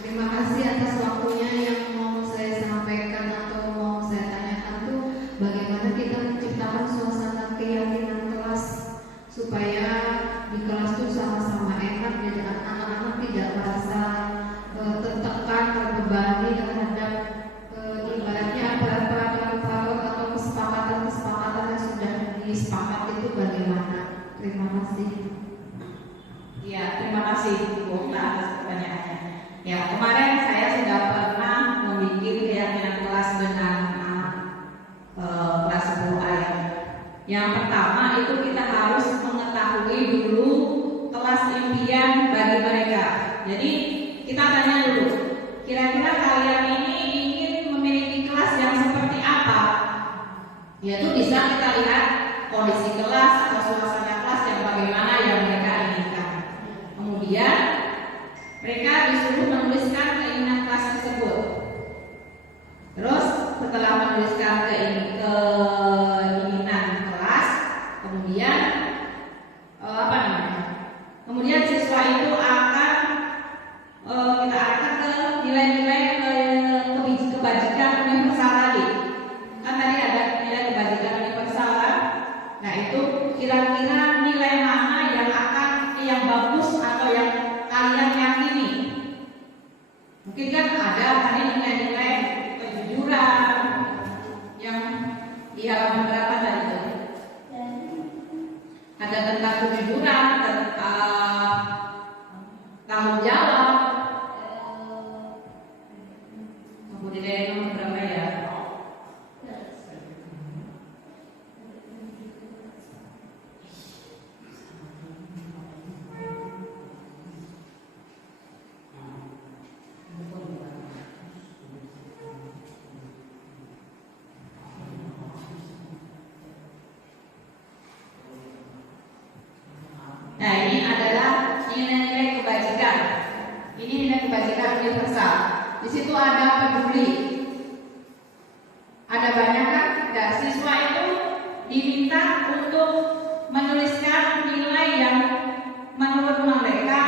Terima kasih atas waktunya. Yang mau saya sampaikan atau mau saya tanyakan tuh bagaimana kita menciptakan suasana keyakinan kelas supaya di kelas tuh sama-sama enak, jadi anak-anak tidak merasa tertekan, terbebani terhadap ibaratnya peraturan atau kesepakatan yang sudah disepakati itu bagaimana? Terima kasih. Ya, terima kasih Bu atas pertanyaannya. Ya, kemarin saya sudah pernah membuat keyakinan kelas dengan kelas 10A ya. Yang pertama itu kita harus mengetahui dulu kelas impian bagi mereka. Jadi kita tanya dulu, kira-kira kalian ini ingin memiliki kelas yang seperti apa? Yaitu bisa kita lihat kondisi kelas atau suasana kelas yang bagaimana yang mereka inginkan. Kemudian mereka disuruh menuliskan keinginan kelas tersebut. Terus setelah menuliskan keinginan kelas, kemudian kemudian siswa itu akan kita arahkan ke nilai-nilai kebajikan universal tadi. Kan tadi ada nilai kebajikan universal kan? Nah itu kira-kira nilai mana yang bagus atau yang kalian yakini? Mungkin kan ada tadi nilai-nilai kejujuran yang di halaman berapa tadi itu? Ada tentang kejujuran, tanggung jawab. Kemudian nomor berapa ya? Nah, ini adalah nilai-nilai kebajikan. Ini nilai kebajikan universal. Di situ ada peduli. Ada banyak kan? Dan siswa itu diminta untuk menuliskan nilai yang menurut mereka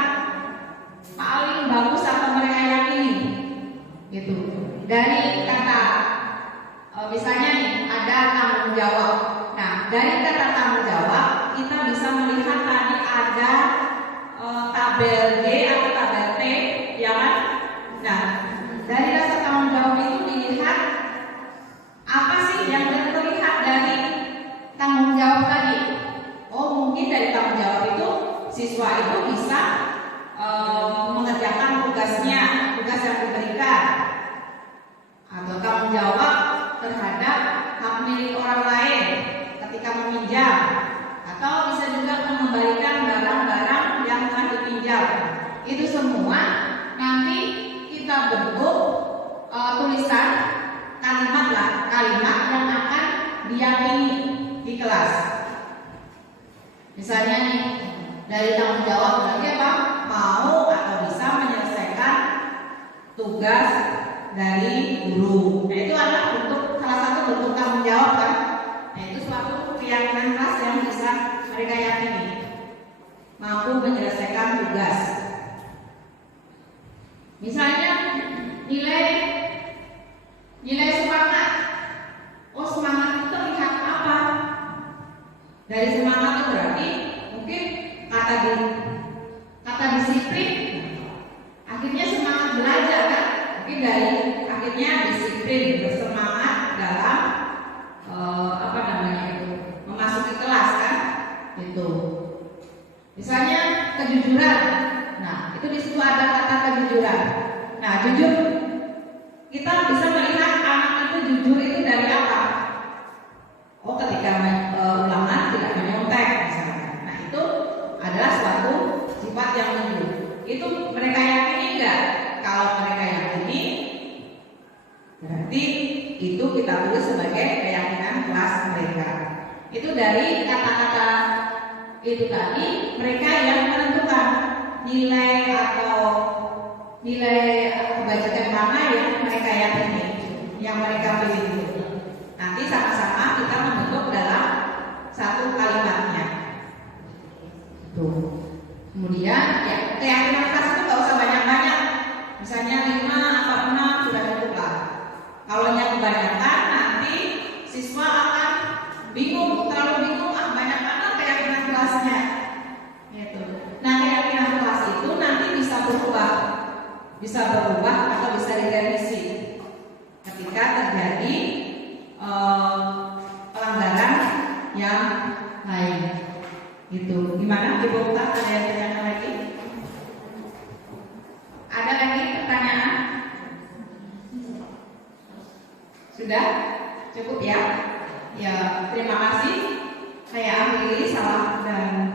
paling bagus atau mereka yakini. Gitu. Dari kata misalnya nih ada tanggung jawab. Nah, dari kata tanggung jawab kita bisa melihat tadi ada tabel G atau tabel T, ya kan? Nah, dari rasa tanggung jawab itu dilihat apa sih yang terlihat dari tanggung jawab tadi. Oh, mungkin dari tanggung jawab itu siswa itu bisa mengerjakan tugasnya, tugas yang diberikan, atau tanggung jawab terhadap hak milik orang lain ketika meminjam, atau bisa juga mengembalikan barang-barang yang telah dipinjam. Itu semua nanti kita bentuk tulisan kalimat yang akan diyakini di kelas. Misalnya nih dari tanggung jawab berarti apa? Mau atau bisa menyelesaikan tugas dari guru. Nah itu adalah salah satu bentuk tanggung jawab kan. Nah itu suatu keyakinan kelas yang bisa mereka yakini, mampu menyelesaikan tugas. Misalnya nilai semangat. Oh, semangat itu terlihat apa? Dari semangat itu berarti mungkin kata disiplin akhirnya semangat belajar kan? Mungkin dari akhirnya disiplin, bersemangat dalam memasuki kelas kan? Itu. Misalnya kejujuran. Nah, itu di situ ada kata kejujuran. Nah, jujur kita bisa melihat anak itu jujur itu dari apa? Oh, ketika ulangan tidak menyontek misalnya. Nah, itu adalah suatu Itu mereka yakini enggak? Kalau mereka yakini, berarti itu kita tulis sebagai keyakinan kelas mereka. Itu dari kata-kata itu tadi, mereka yang menentukan nilai atau nilai kebajikan mana yang mereka yakini, yang mereka pilih. Nanti sama-sama kita membentuk dalam satu kalimatnya. Tuh. Kemudian ya, keyakinan kelas itu nggak usah banyak-banyak. Misalnya 5 atau 6 sudah cukup lah. Kalau yang kebanyakan nanti siswa akan bingung, terlalu bingung, banyak banget keyakinan kelasnya. Gitu. Nah, keyakinan kelas itu nanti bisa berubah atau bisa direvisi ketika terjadi pelanggaran yang lain. Gitu. Gimana? Ibu Ustaz, ada yang tanyakan lagi? Ada lagi pertanyaan? Sudah? Cukup ya? Ya, terima kasih. Saya akhiri, salam dan